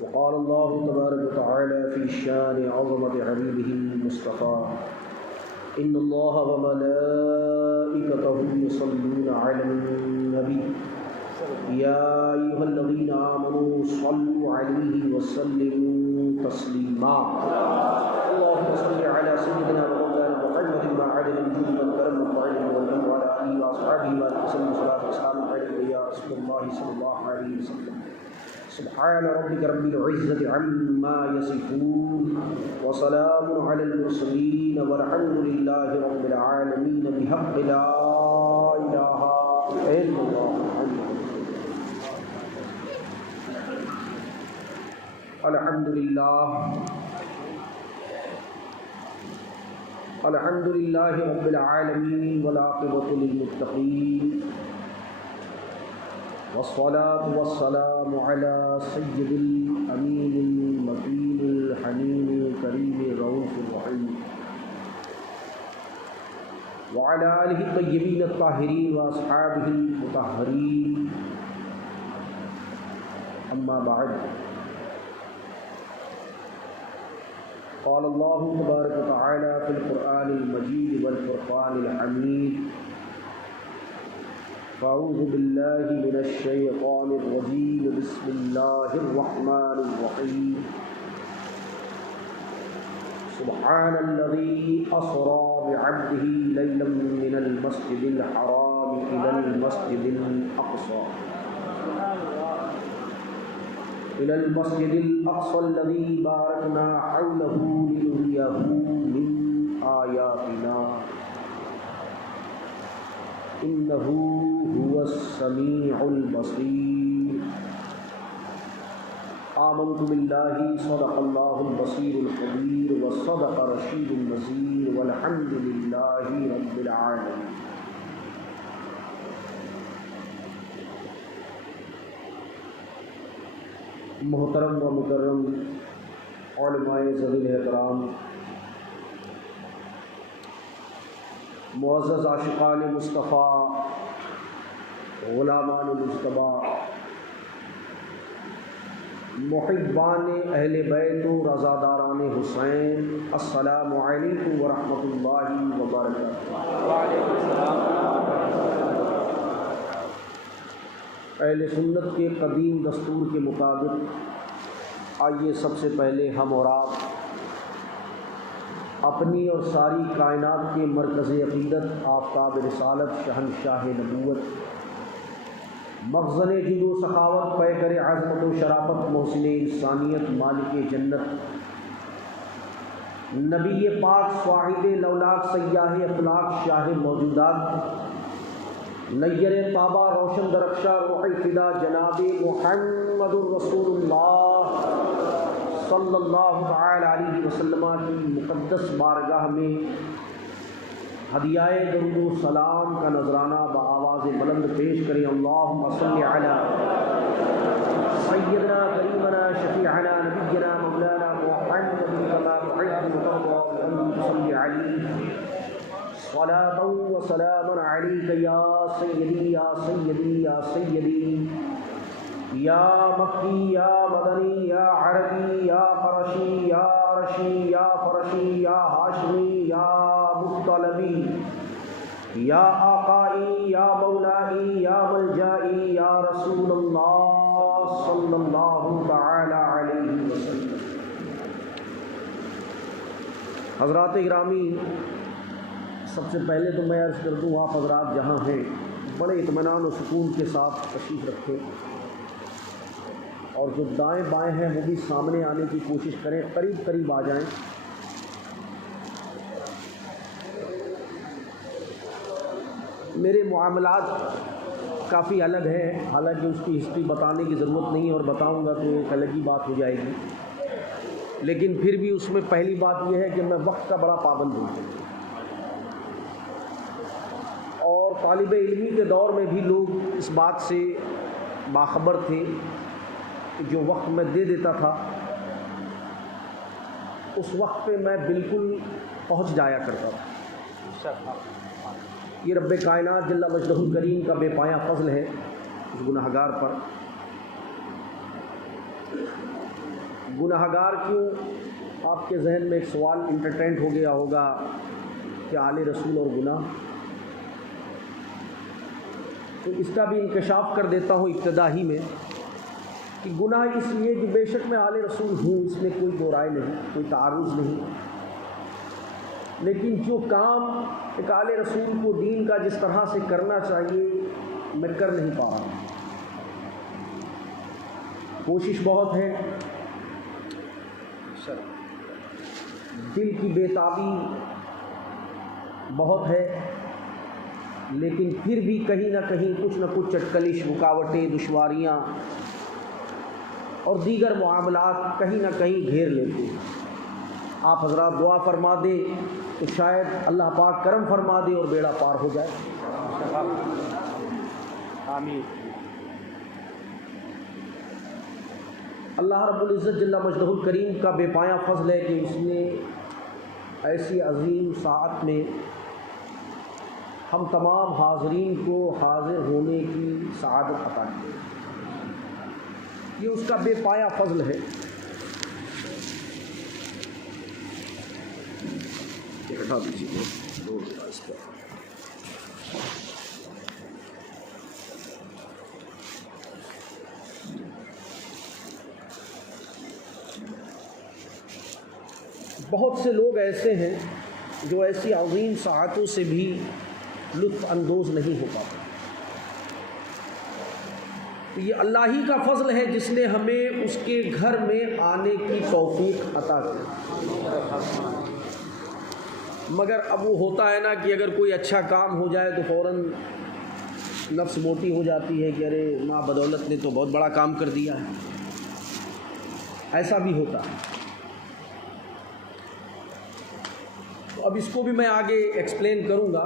وقال الله تبارك وتعالى في شان عظمة حبيبه المصطفى إن الله وملائكته يصلون على النبي يا أيها الذين آمنوا صلوا عليه وسلموا تسليما اللهم صل على سيدنا ومولانا محمد ما عدد الجود والكرم والطعام والمن وعلى آله وأصحابه وسلم صلاة وسلام عليك يا رسول الله صلى الله عليه وسلم سبحان ربك رب العزة عما يصفون وسلام على المرسلين والحمد لله رب العالمين بحق لا إله إلا الله الحمد لله رب العالمين والعاقبة للمتقين والصلاة والسلام على سيد الأمين المكين الحنين الكريم الرؤوف الرحيم وعلى آله الطيبين الطاهرين وأصحابه المطهرين أما بعد قال الله تبارك وتعالى في القرآن المجيد والفرقان الحميد فأعوذ بالله من الشيطان الرجيم بسم الله الرحمن الرحيم سبحان الذي أسرى بعبده ليلا من المسجد الحرام إلى المسجد الأقصى الذي باركنا حوله لنريه من آياتنا إنه هو السميع البصير آمنت بالله صدق الله البصير الخبير وصدق رشيد النذير والحمد لله رب العالمين. محترم و مکرم علماء ذوی احترام، معزز عاشقان مصطفیٰ، غلامان مجتبیٰ، محبان اہل بیت و رضاداران حسین، السلام علیکم ورحمۃ اللہ وبرکاتہ۔ وعلیکم السلام۔ اہل سنت کے قدیم دستور کے مطابق آئیے سب سے پہلے ہم اور آپ اپنی اور ساری کائنات کے مرکز عقیدت، آفتاب رسالت، شہنشاہ نبوت، مخزن جود و سخاوت، پیکر عظمت و شرافت، محسن انسانیت، مالک جنت، نبی پاک، صاحب لولاک، سیاح اخلاق، شاہ موجودات، نیر طابہ، روشن درخشاں، روح فدا، جناب محمد الرسول اللہ صلی اللہ تعالی علیہ وسلم کی مقدس بارگاہ میں ہدیہ درود و سلام کا نذرانہ بآواز بلند پیش کریں۔ اللہم صلی علی سیدنا کریمنا شفیعنا نبینا مولانا محمد کما تحب وترضى ان تصلی علیہ صلاۃ و سلام علیک یا سیدی یا سیدی یا سیدی یا مکی یا مدنی یا عربی یا قرشی یا عرشی یا فرشی یا ہاشمی یا مطلبی یا آقائی یا مولائی یا ملجائی یا رسول اللہ صلی اللہ تعالی علیہ وسلم۔ حضرات گرامی، سب سے پہلے تو میں عرض کر دوں، آپ حضرات جہاں ہیں بڑے اطمینان و سکون کے ساتھ تشریف رکھیں، اور جو دائیں بائیں ہیں وہ بھی سامنے آنے کی کوشش کریں، قریب قریب آ جائیں۔ میرے معاملات کافی الگ ہیں، حالانکہ اس کی ہسٹری بتانے کی ضرورت نہیں ہے، اور بتاؤں گا تو ایک الگ ہی بات ہو جائے گی، لیکن پھر بھی اس میں پہلی بات یہ ہے کہ میں وقت کا بڑا پابند ہوں، اور طالب علمی کے دور میں بھی لوگ اس بات سے باخبر تھے کہ جو وقت میں دے دیتا تھا اس وقت پہ میں بالکل پہنچ جایا کرتا تھا۔ یہ رب کائنات جل مجدہ الکریم کا بے پایہ فضل ہے اس گناہگار پر۔ گناہگار کیوں؟ آپ کے ذہن میں ایک سوال انٹرٹینٹ ہو گیا ہوگا کہ آل رسول اور گناہ، تو اس کا بھی انکشاف کر دیتا ہوں ابتدا ہی میں کہ گناہ اس لیے کہ بے شک میں آل رسول ہوں، اس میں کوئی دو رائے نہیں، کوئی تعارض نہیں، لیکن جو کام ایک آل رسول کو دین کا جس طرح سے کرنا چاہیے میں کر نہیں پا رہا ہوں۔ کوشش بہت ہے، دل کی بےتابی بہت ہے، لیکن پھر بھی کہیں نہ کہیں کچھ نہ کچھ چٹکلش، رکاوٹیں، دشواریاں اور دیگر معاملات کہیں نہ کہیں گھیر لیتے ہیں۔ آپ حضرات دعا فرما دیں تو شاید اللہ پاک کرم فرما دے اور بیڑا پار ہو جائے۔ آمین۔ اللہ رب العزت جل مجدہ الکریم کا بے پایہ فضل ہے کہ اس نے ایسی عظیم ساعت میں ہم تمام حاضرین کو حاضر ہونے کی سعادت عطا کی۔ یہ اس کا بے پایہ فضل ہے۔ ہٹا دیجیے اس کا۔ بہت سے لوگ ایسے ہیں جو ایسی عظیم ساعتوں سے بھی لطف اندوز نہیں ہو پاتے۔ یہ اللہ ہی کا فضل ہے جس نے ہمیں اس کے گھر میں آنے کی توفیق عطا کی۔ مگر اب وہ ہوتا ہے نا کہ اگر کوئی اچھا کام ہو جائے تو فوراً نفس موٹی ہو جاتی ہے کہ ارے ماں بدولت نے تو بہت بڑا کام کر دیا ہے۔ ایسا بھی ہوتا ہے۔ تو اب اس کو بھی میں آگے ایکسپلین کروں گا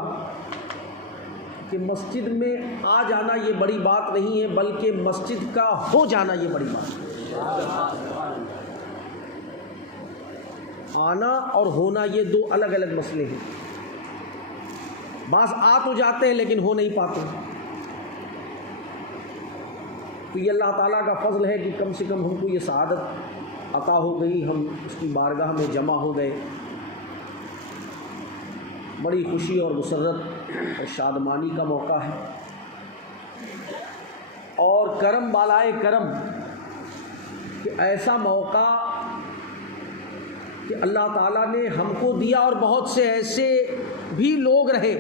کہ مسجد میں آ جانا یہ بڑی بات نہیں ہے، بلکہ مسجد کا ہو جانا یہ بڑی بات ہے۔ آنا اور ہونا یہ دو الگ الگ مسئلے ہیں۔ بعض آ تو جاتے ہیں لیکن ہو نہیں پاتے۔ تو یہ اللہ تعالیٰ کا فضل ہے کہ کم سے کم ہم کو یہ سعادت عطا ہو گئی، ہم اس کی بارگاہ میں جمع ہو گئے۔ بڑی خوشی اور مسرت اور شادمانی کا موقع ہے، اور کرم بالائے کرم کہ ایسا موقع کہ اللہ تعالیٰ نے ہم کو دیا، اور بہت سے ایسے بھی لوگ رہے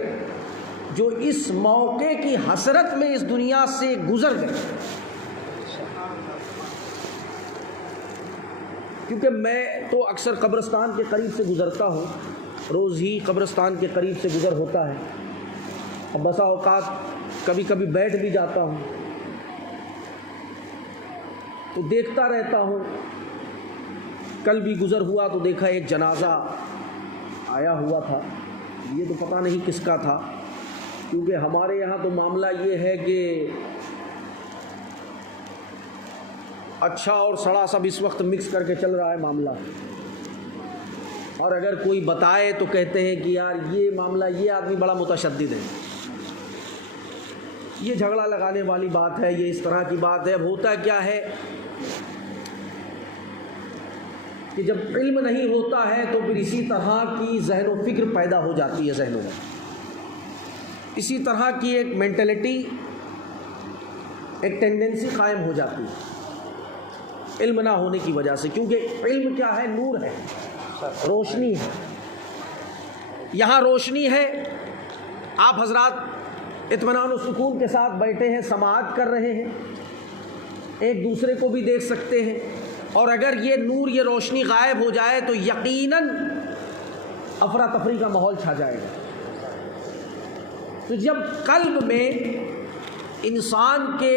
جو اس موقع کی حسرت میں اس دنیا سے گزر گئے۔ کیونکہ میں تو اکثر قبرستان کے قریب سے گزرتا ہوں، روز ہی قبرستان کے قریب سے گزر ہوتا ہے، اور بسا اوقات کبھی کبھی بیٹھ بھی جاتا ہوں تو دیکھتا رہتا ہوں۔ کل بھی گزر ہوا تو دیکھا ایک جنازہ آیا ہوا تھا، یہ تو پتہ نہیں کس کا تھا، کیونکہ ہمارے یہاں تو معاملہ یہ ہے کہ اچھا اور سڑا سب اس وقت مکس کر کے چل رہا ہے معاملہ، اور اگر کوئی بتائے تو کہتے ہیں کہ یار یہ معاملہ، یہ آدمی بڑا متشدد ہے، یہ جھگڑا لگانے والی بات ہے، یہ اس طرح کی بات ہے۔ اب ہوتا کیا ہے کہ جب علم نہیں ہوتا ہے تو پھر اسی طرح کی ذہن و فکر پیدا ہو جاتی ہے ذہنوں میں، اسی طرح کی ایک مینٹلٹی، ایک ٹینڈنسی قائم ہو جاتی ہے علم نہ ہونے کی وجہ سے۔ کیونکہ علم کیا ہے؟ نور ہے، روشنی ہے۔ یہاں روشنی ہے، آپ حضرات اطمینان و سکون کے ساتھ بیٹھے ہیں، سماعت کر رہے ہیں، ایک دوسرے کو بھی دیکھ سکتے ہیں، اور اگر یہ نور، یہ روشنی غائب ہو جائے تو یقیناً افراتفری کا ماحول چھا جائے گا۔ تو جب قلب میں انسان کے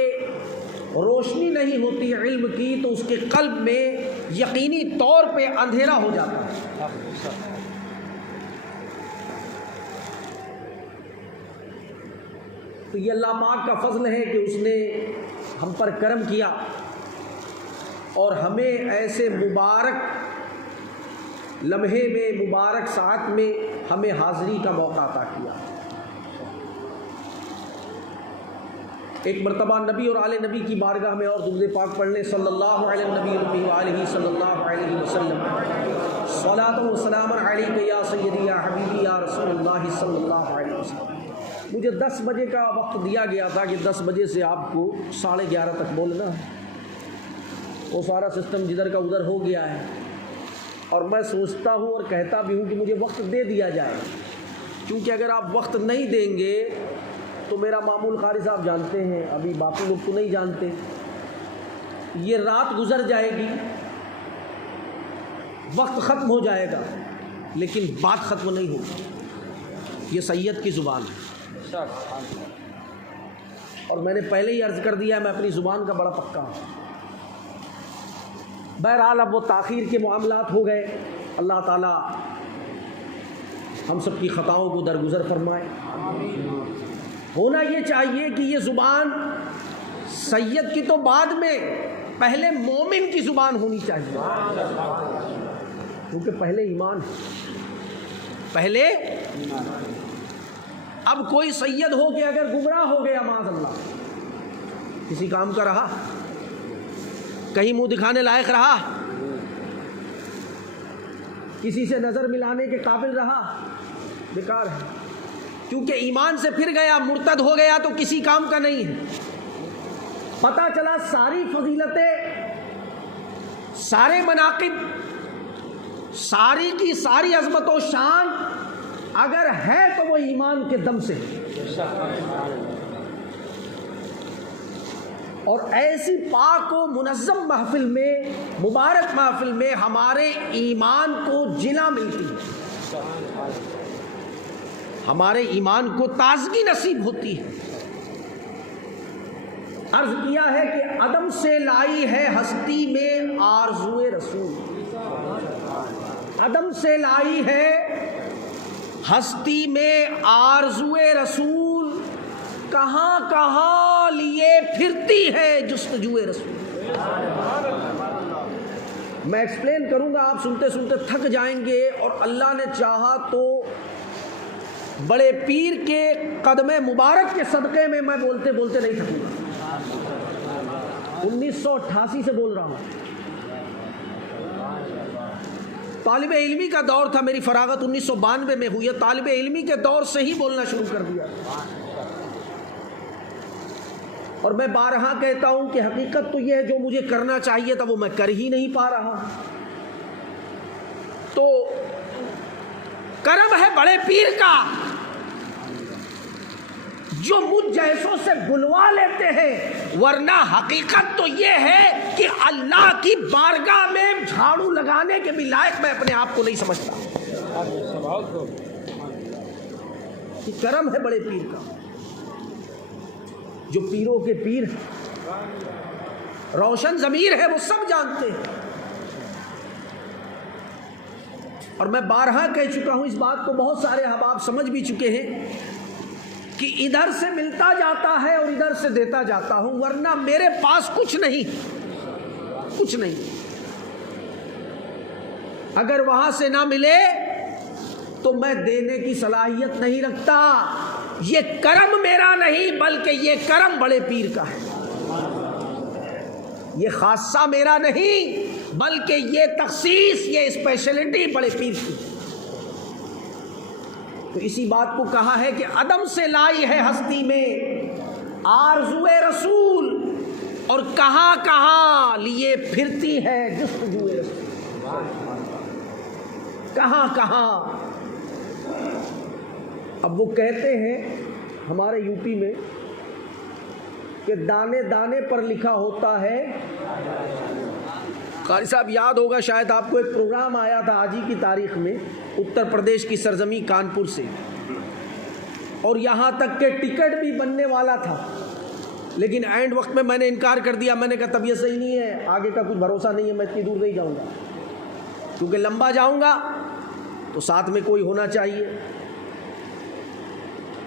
روشنی نہیں ہوتی علم کی تو اس کے قلب میں یقینی طور پہ اندھیرا ہو جاتا ہے۔ تو یہ اللہ پاک کا فضل ہے کہ اس نے ہم پر کرم کیا اور ہمیں ایسے مبارک لمحے میں، مبارک ساعت میں ہمیں حاضری کا موقع عطا کیا۔ ایک مرتبہ نبی اور آل نبی کی بارگاہ میں اور درود پاک پڑھنے صلی اللہ علیہ نبی وآلہ صلی اللہ علیہ وسلم. صلاۃ و سلام علیک یا سیدی یا حبیبی یا رسول اللہ صلی اللہ علیہ وسلم. مجھے 10 بجے کا وقت دیا گیا تھا کہ 10 بجے سے آپ کو 11:30 تک بولنا ہے. وہ سارا سسٹم جدھر کا ادھر ہو گیا ہے اور میں سوچتا ہوں اور کہتا بھی ہوں کہ مجھے وقت دے دیا جائے، کیونکہ اگر آپ وقت نہیں دیں گے تو میرا معمول قاری صاحب جانتے ہیں، ابھی باقی لوگ تو نہیں جانتے. یہ رات گزر جائے گی، وقت ختم ہو جائے گا، لیکن بات ختم نہیں ہوگی. یہ سید کی زبان ہے اور میں نے پہلے ہی عرض کر دیا میں اپنی زبان کا بڑا پکا ہوں. بہرحال اب وہ تاخیر کے معاملات ہو گئے. اللہ تعالیٰ ہم سب کی خطاؤں کو درگزر فرمائے. ہونا یہ چاہیے کہ یہ زبان سید کی تو بعد میں، پہلے مومن کی زبان ہونی چاہیے، کیونکہ پہلے ایمان ہے، پہلے. اب کوئی سید ہو کہ اگر گمراہ ہو گیا معاذ اللہ، کسی کام کا رہا، کہیں منہ دکھانے لائق رہا، کسی سے نظر ملانے کے قابل رہا، بیکار ہے. کیونکہ ایمان سے پھر گیا، مرتد ہو گیا تو کسی کام کا نہیں ہے. پتہ چلا ساری فضیلتیں، سارے مناقب، ساری کی ساری عظمت و شان اگر ہے تو وہ ایمان کے دم سے. اور ایسی پاک و منظم محفل میں، مبارک محفل میں ہمارے ایمان کو جلا ملتی ہے، ہمارے ایمان کو تازگی نصیب ہوتی ہے. عرض کیا ہے کہ عدم سے لائی ہے ہستی میں آرزوئے رسول، عدم سے لائی ہے ہستی میں آرزوئے رسول، کہاں کہاں لیے پھرتی ہے جستجوئے رسول. میں ایکسپلین کروں گا، آپ سنتے سنتے تھک جائیں گے، اور اللہ نے چاہا تو بڑے پیر کے قدم مبارک کے صدقے میں بولتے بولتے نہیں تھکوں گا. 1988 سے بول رہا ہوں. طالب علمی کا دور تھا، میری فراغت 1992 میں ہوئی ہے. طالب علمی کے دور سے ہی بولنا شروع کر دیا. اور میں بارہا کہتا ہوں کہ حقیقت تو یہ ہے جو مجھے کرنا چاہیے تھا وہ میں کر ہی نہیں پا رہا. تو کرم ہے بڑے پیر کا جو مجھ جیسوں سے بلوا لیتے ہیں، ورنہ حقیقت تو یہ ہے کہ اللہ کی بارگاہ میں جھاڑو لگانے کے بھی لائق میں اپنے آپ کو نہیں سمجھتا. کہ کرم ہے بڑے پیر کا جو پیروں کے پیر ہیں، روشن ضمیر ہے، وہ سب جانتے ہیں. اور میں بارہا کہہ چکا ہوں اس بات کو، بہت سارے احباب سمجھ بھی چکے ہیں کہ ادھر سے ملتا جاتا ہے اور ادھر سے دیتا جاتا ہوں، ورنہ میرے پاس کچھ نہیں، کچھ نہیں. اگر وہاں سے نہ ملے تو میں دینے کی صلاحیت نہیں رکھتا. یہ کرم میرا نہیں بلکہ یہ کرم بڑے پیر کا ہے. یہ خاصہ میرا نہیں بلکہ یہ تخصیص، یہ اسپیشلٹی بڑے پیر کی. تو اسی بات کو کہا ہے کہ عدم سے لائی ہے ہستی میں آرزوئے رسول، اور کہاں کہاں لیے پھرتی ہے جستجوئے رسول. کہاں کہاں. اب وہ کہتے ہیں ہمارے یو پی میں کہ دانے دانے پر لکھا ہوتا ہے. قاری صاحب یاد ہوگا شاید آپ کو، ایک پروگرام آیا تھا آج ہی کی تاریخ میں اتر پردیش کی سرزمین کانپور سے، اور یہاں تک کہ ٹکٹ بھی بننے والا تھا، لیکن اینڈ وقت میں میں نے انکار کر دیا. میں نے کہا طبیعت صحیح نہیں ہے، آگے کا کچھ بھروسہ نہیں ہے، میں اتنی دور نہیں جاؤں گا، کیونکہ لمبا جاؤں گا تو ساتھ میں کوئی ہونا چاہیے.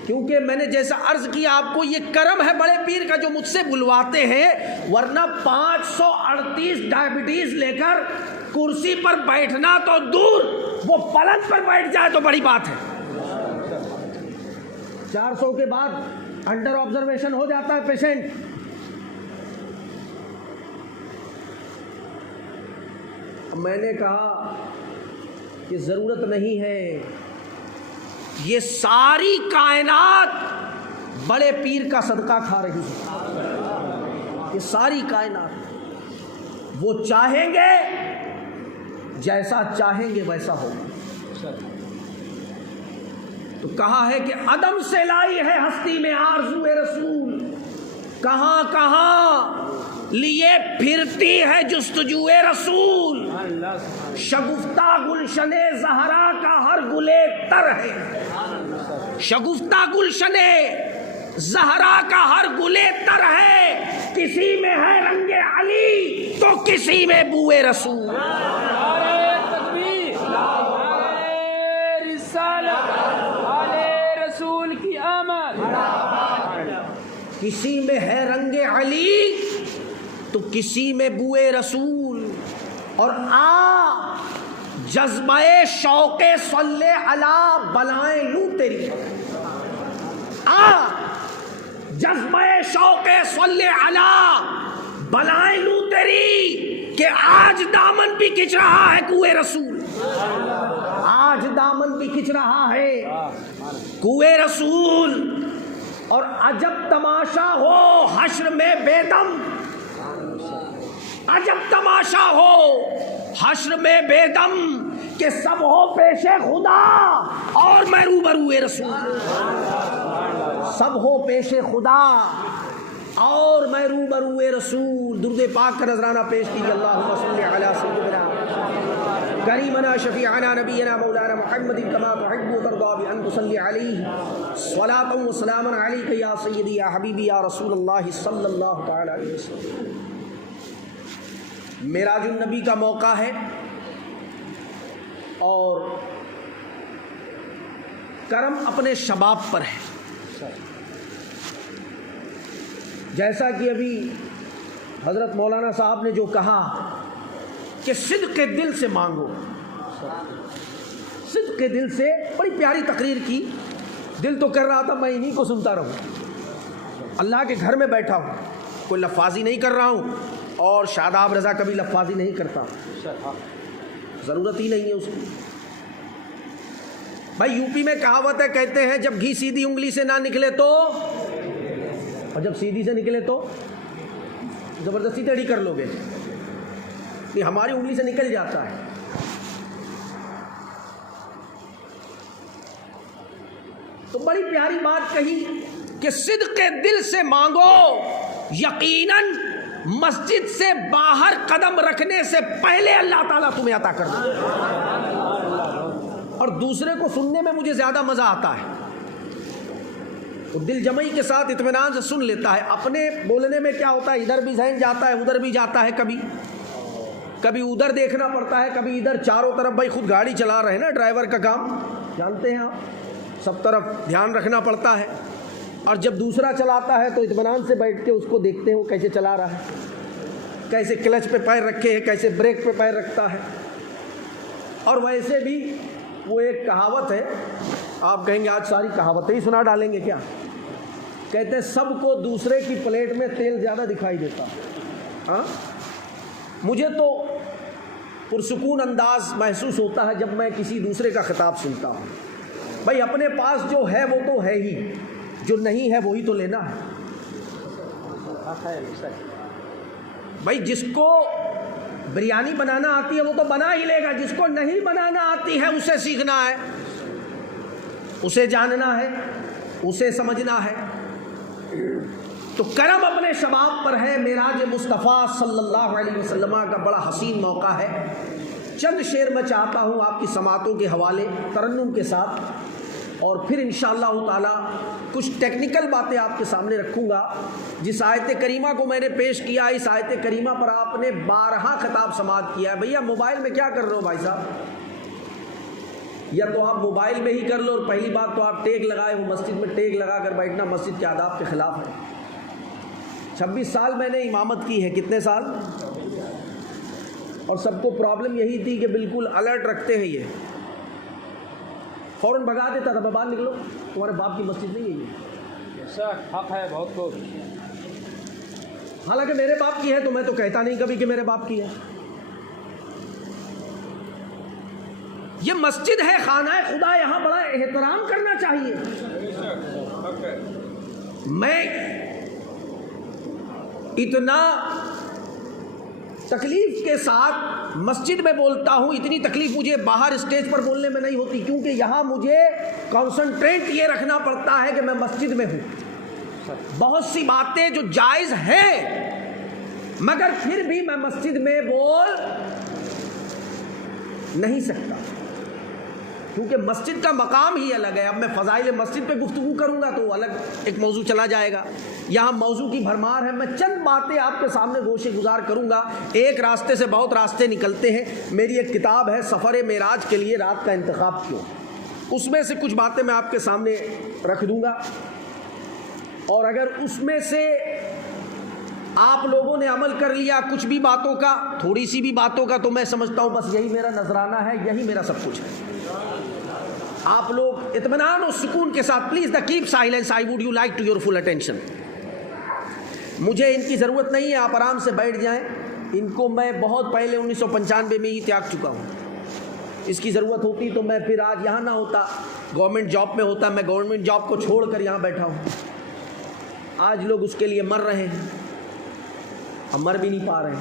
کیونکہ میں نے جیسا عرض کیا آپ کو، یہ کرم ہے بڑے پیر کا جو مجھ سے بلواتے ہیں، ورنہ 538 ڈائبٹیز لے کر کرسی پر بیٹھنا تو دور، وہ پلنگ پر بیٹھ جائے تو بڑی بات ہے. 400 کے بعد انڈر آبزرویشن ہو جاتا ہے پیشنٹ. میں نے کہا کہ ضرورت نہیں ہے، یہ ساری کائنات بڑے پیر کا صدقہ کھا رہی ہے. یہ ساری کائنات وہ چاہیں گے، جیسا چاہیں گے ویسا ہوگا. تو کہا ہے کہ عدم سے لائی ہے ہستی میں آرزو رسول، کہاں کہاں لیے پھرتی ہے جستجو رسول. شگفتہ گلشن زہرا کا ہر گلے تر ہے، شگفتہ گلشن زہرا کا ہر گلے تر ہے، کسی میں ہے رنگ علی تو کسی میں بوئے رسول. رسول کی آمد. کسی میں ہے رنگ علی تو کسی میں بوئے رسول. اور جذبہ شوق صلی علی بلائیں لوں تیری، جذبہ شوق صلی علی بلائیں لوں تیری، کہ آج دامن بھی کھچ رہا ہے کوئے رسول. آج دامن بھی کھچ رہا ہے کوئے رسول. اور عجب تماشا ہو حشر میں بے دم، عجب تماشا ہو حشر میں بے دم، کہ سب ہو پیش خدا اور میں روبرو رسول. سب ہو پیش خدا اور میں روبرو رسول. درود پاک کا نذرانہ پیش کیجیے. اللہم صلی علی سیدنا کریمنا شفیعنا نبینا مولانا محمد کما تحب و ترضى بأن تصلی علیہ صلاۃ و سلاما علیک یا سیدی یا حبیبی یا رسول اللہ صلی اللہ تعالی علیہ وسلم. معراج النبی کا موقع ہے اور کرم اپنے شباب پر ہے. جیسا کہ ابھی حضرت مولانا صاحب نے جو کہا کہ صدق دل سے مانگو، صدق دل سے، بڑی پیاری تقریر کی. دل تو کر رہا تھا میں انہیں کو سنتا رہوں. اللہ کے گھر میں بیٹھا ہوں، کوئی لفاظی نہیں کر رہا ہوں، اور شاداب رضا کبھی لفاظی نہیں کرتا، ضرورت ہی نہیں ہے اس کی. بھائی یو پی میں کہاوت ہے، کہتے ہیں جب گھی سیدھی انگلی سے نہ نکلے تو، اور جب سیدھی سے نکلے تو زبردستی ٹیڑھی کر لو گے. یہ ہماری انگلی سے نکل جاتا ہے. تو بڑی پیاری بات کہی کہ صدق دل سے مانگو، یقیناً مسجد سے باہر قدم رکھنے سے پہلے اللہ تعالیٰ تمہیں عطا کر دے. اور دوسرے کو سننے میں مجھے زیادہ مزہ آتا ہے، تو دل جمعی کے ساتھ اطمینان سے سن لیتا ہے. اپنے بولنے میں کیا ہوتا ہے، ادھر بھی ذہن جاتا ہے ادھر بھی جاتا ہے، کبھی ادھر دیکھنا پڑتا ہے کبھی ادھر. چاروں طرف بھائی خود گاڑی چلا رہے ہیں نا، ڈرائیور کا کام جانتے ہیں آپ، سب طرف دھیان رکھنا پڑتا ہے. اور جب دوسرا چلاتا ہے تو اطمینان سے بیٹھ کے اس کو دیکھتے ہیں وہ کیسے چلا رہا ہے، کیسے کلچ پہ پیر رکھے ہے، کیسے بریک پہ پیر رکھتا ہے. اور ویسے بھی وہ ایک کہاوت ہے، آپ کہیں گے آج ساری کہاوتیں ہی سنا ڈالیں گے کیا. کہتے ہیں سب کو دوسرے کی پلیٹ میں تیل زیادہ دکھائی دیتا. ہاں مجھے تو پرسکون انداز محسوس ہوتا ہے جب میں کسی دوسرے کا خطاب سنتا ہوں. بھائی اپنے پاس جو ہے وہ تو ہے ہی، جو نہیں ہے وہی تو لینا ہے. بھائی جس کو بریانی بنانا آتی ہے وہ تو بنا ہی لے گا، جس کو نہیں بنانا آتی ہے اسے سیکھنا ہے، اسے جاننا ہے، اسے سمجھنا ہے. تو کرم اپنے شباب پر ہے. معراج مصطفیٰ صلی اللہ علیہ وسلم کا بڑا حسین موقع ہے. چند شعر میں چاہتا ہوں آپ کی سماعتوں کے حوالے ترنم کے ساتھ، اور پھر انشاءاللہ تعالی کچھ ٹیکنیکل باتیں آپ کے سامنے رکھوں گا. جس آیت کریمہ کو میں نے پیش کیا، اس آیت کریمہ پر آپ نے 12 خطاب سماعت کیا ہے. بھیا موبائل میں کیا کر رہے ہو بھائی صاحب؟ یا تو آپ موبائل میں ہی کر لو، اور پہلی بات تو آپ ٹیک لگائے ہو. مسجد میں ٹیک لگا کر بیٹھنا مسجد کے آداب کے خلاف ہے. 26 سال میں نے امامت کی ہے. کتنے سال؟ اور سب کو پرابلم یہی تھی کہ بالکل الرٹ رکھتے ہیں، یہ فوراً بھگا دیتا تھا، باہر نکلو، تمہارے باپ کی مسجد نہیں ہے یہ. حق ہے بہت کچھ. حالانکہ میرے باپ کی ہے تو میں تو کہتا نہیں کبھی کہ میرے باپ کی ہے. یہ مسجد ہے، خانہ خدا، یہاں بڑا احترام کرنا چاہیے. میں اتنا تکلیف کے ساتھ مسجد میں بولتا ہوں، اتنی تکلیف مجھے باہر اسٹیج پر بولنے میں نہیں ہوتی، کیونکہ یہاں مجھے کنسنٹریٹ یہ رکھنا پڑتا ہے کہ میں مسجد میں ہوں. بہت سی باتیں جو جائز ہیں مگر پھر بھی میں مسجد میں بول نہیں سکتا، کیونکہ مسجد کا مقام ہی الگ ہے. اب میں فضائل مسجد پہ گفتگو کروں گا تو الگ ایک موضوع چلا جائے گا. یہاں موضوع کی بھرمار ہے. میں چند باتیں آپ کے سامنے گوشے گزار کروں گا. ایک راستے سے بہت راستے نکلتے ہیں. میری ایک کتاب ہے سفر معراج کے لیے رات کا انتخاب کیوں، اس میں سے کچھ باتیں میں آپ کے سامنے رکھ دوں گا، اور اگر اس میں سے آپ لوگوں نے عمل کر لیا کچھ بھی باتوں کا، تھوڑی سی بھی باتوں کا، تو میں سمجھتا ہوں بس یہی میرا نذرانہ ہے، یہی میرا سب کچھ ہے. آپ لوگ اطمینان اور سکون کے ساتھ please the keep silence, I would you like to your full attention. مجھے ان کی ضرورت نہیں ہے، آپ آرام سے بیٹھ جائیں. ان کو میں بہت پہلے 1995 میں ہی تیاگ چکا ہوں. اس کی ضرورت ہوتی تو میں پھر آج یہاں نہ ہوتا، گورنمنٹ جاب میں ہوتا. میں گورنمنٹ جاب کو چھوڑ کر یہاں بیٹھا ہوں. آج لوگ اس کے لیے مر رہے ہیں، ہم مر بھی نہیں پا رہے ہیں.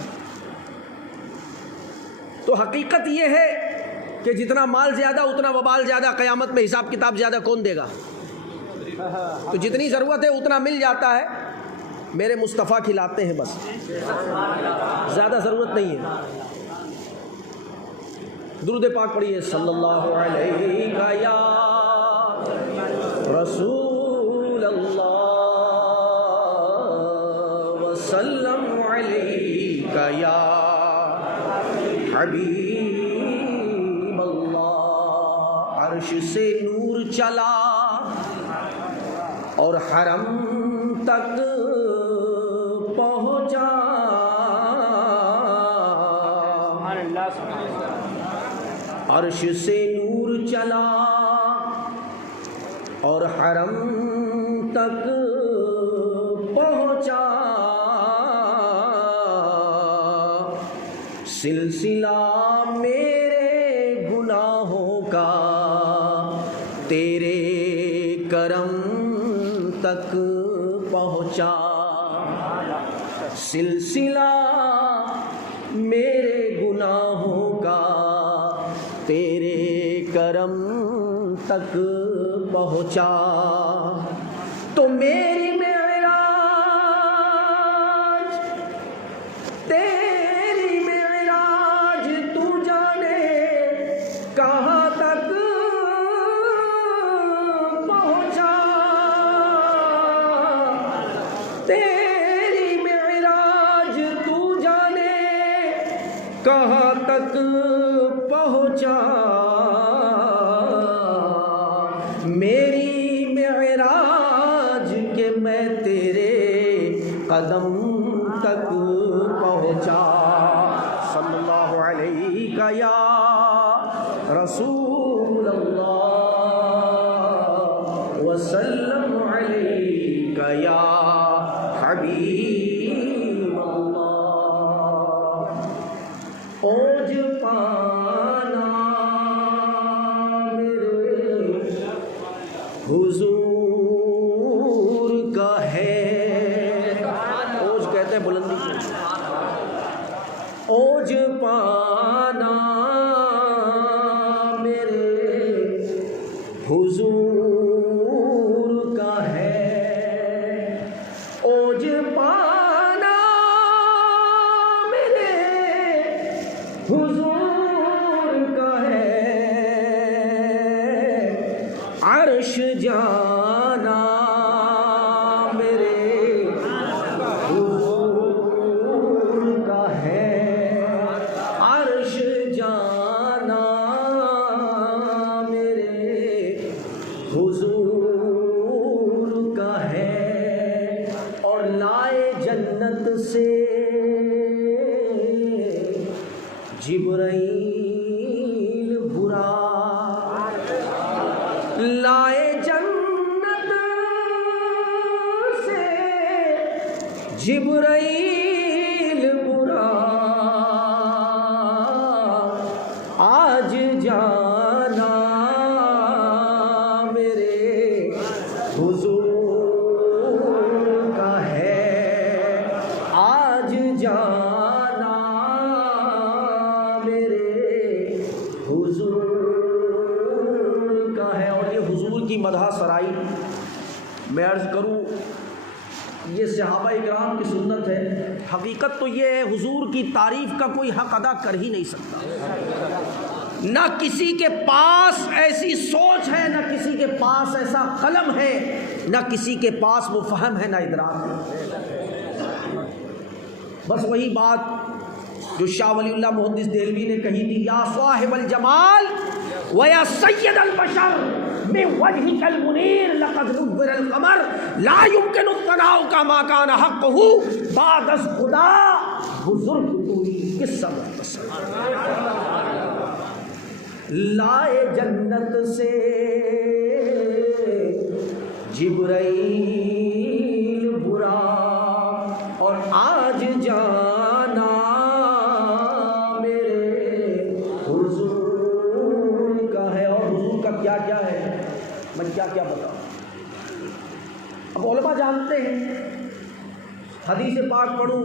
تو حقیقت یہ ہے کہ جتنا مال زیادہ اتنا وبال زیادہ، قیامت میں حساب کتاب زیادہ کون دے گا؟ تو جتنی ضرورت ہے اتنا مل جاتا ہے. میرے مصطفیٰ کھلاتے ہیں بس، زیادہ ضرورت نہیں ہے. درود پاک پڑھیے صلی اللہ علیہ یا رسول اللہ وسلم علیہ یا حبیب اللہ. عرش سے نور چلا اور حرم تک پہنچا، عرش سے نور چلا اور حرم تک پہنچا. سلسلہ میرے گناہوں کا تیرے کرم تک پہنچا. سلسلہ میرے گناہوں کا تیرے کرم تک پہنچا. تو میری معراج تیری معراج تو جانے کہاں تک پہنچا. تیری معراج تو جانے کہاں تک پہنچا. میری معراج کہ میں تیرے قدم تک پہنچا. صلی اللہ علیہ یا رسول اللہ وسلم علیہ یا حبیب اللہ. اوج پانا میرے حضور کا ہے. اوج کہتے ہیں بلندی کو. اوج پانا میرے حضور کا ہے. اوج پانا میرے حضور کا ہے. عرش جانا میرے حضور کا ہے. عرش جانا میرے حضور کا ہے. اور لائے جنت سے جبرائیل برا. لائے جنت جبرائیل برا آج جانا میرے حضور کا ہے، آج جانا میرے حضور کا ہے۔ اور یہ حضور کی مدح سرائی میں عرض کروں، یہ صحابہ اکرام کی سنت ہے۔ حقیقت تو یہ ہے حضور کی تعریف کا کوئی حق ادا کر ہی نہیں سکتا۔ نہ کسی کے پاس ایسی سوچ ہے، نہ کسی کے پاس ایسا قلم ہے، نہ کسی کے پاس وہ فہم ہے، نہ ادراک ہے۔ بس وہی بات جو شاہ ولی اللہ محدث دہلوی نے کہی تھی، یا صاحب الجمال ویا سید البشر من وجهك المنیر لقد نور القمر لا يمكن الثناء كما كان حقه بعد از خدا بزرگ کوئی قصہ مختصر لائے جنت سے جبرائیل برا اور آج جانا میرے حضور کا ہے۔ اور حضور کا کیا کیا ہے میں کیا کیا بتاؤں۔ اب علماء جانتے ہیں، حدیث پاک پڑھوں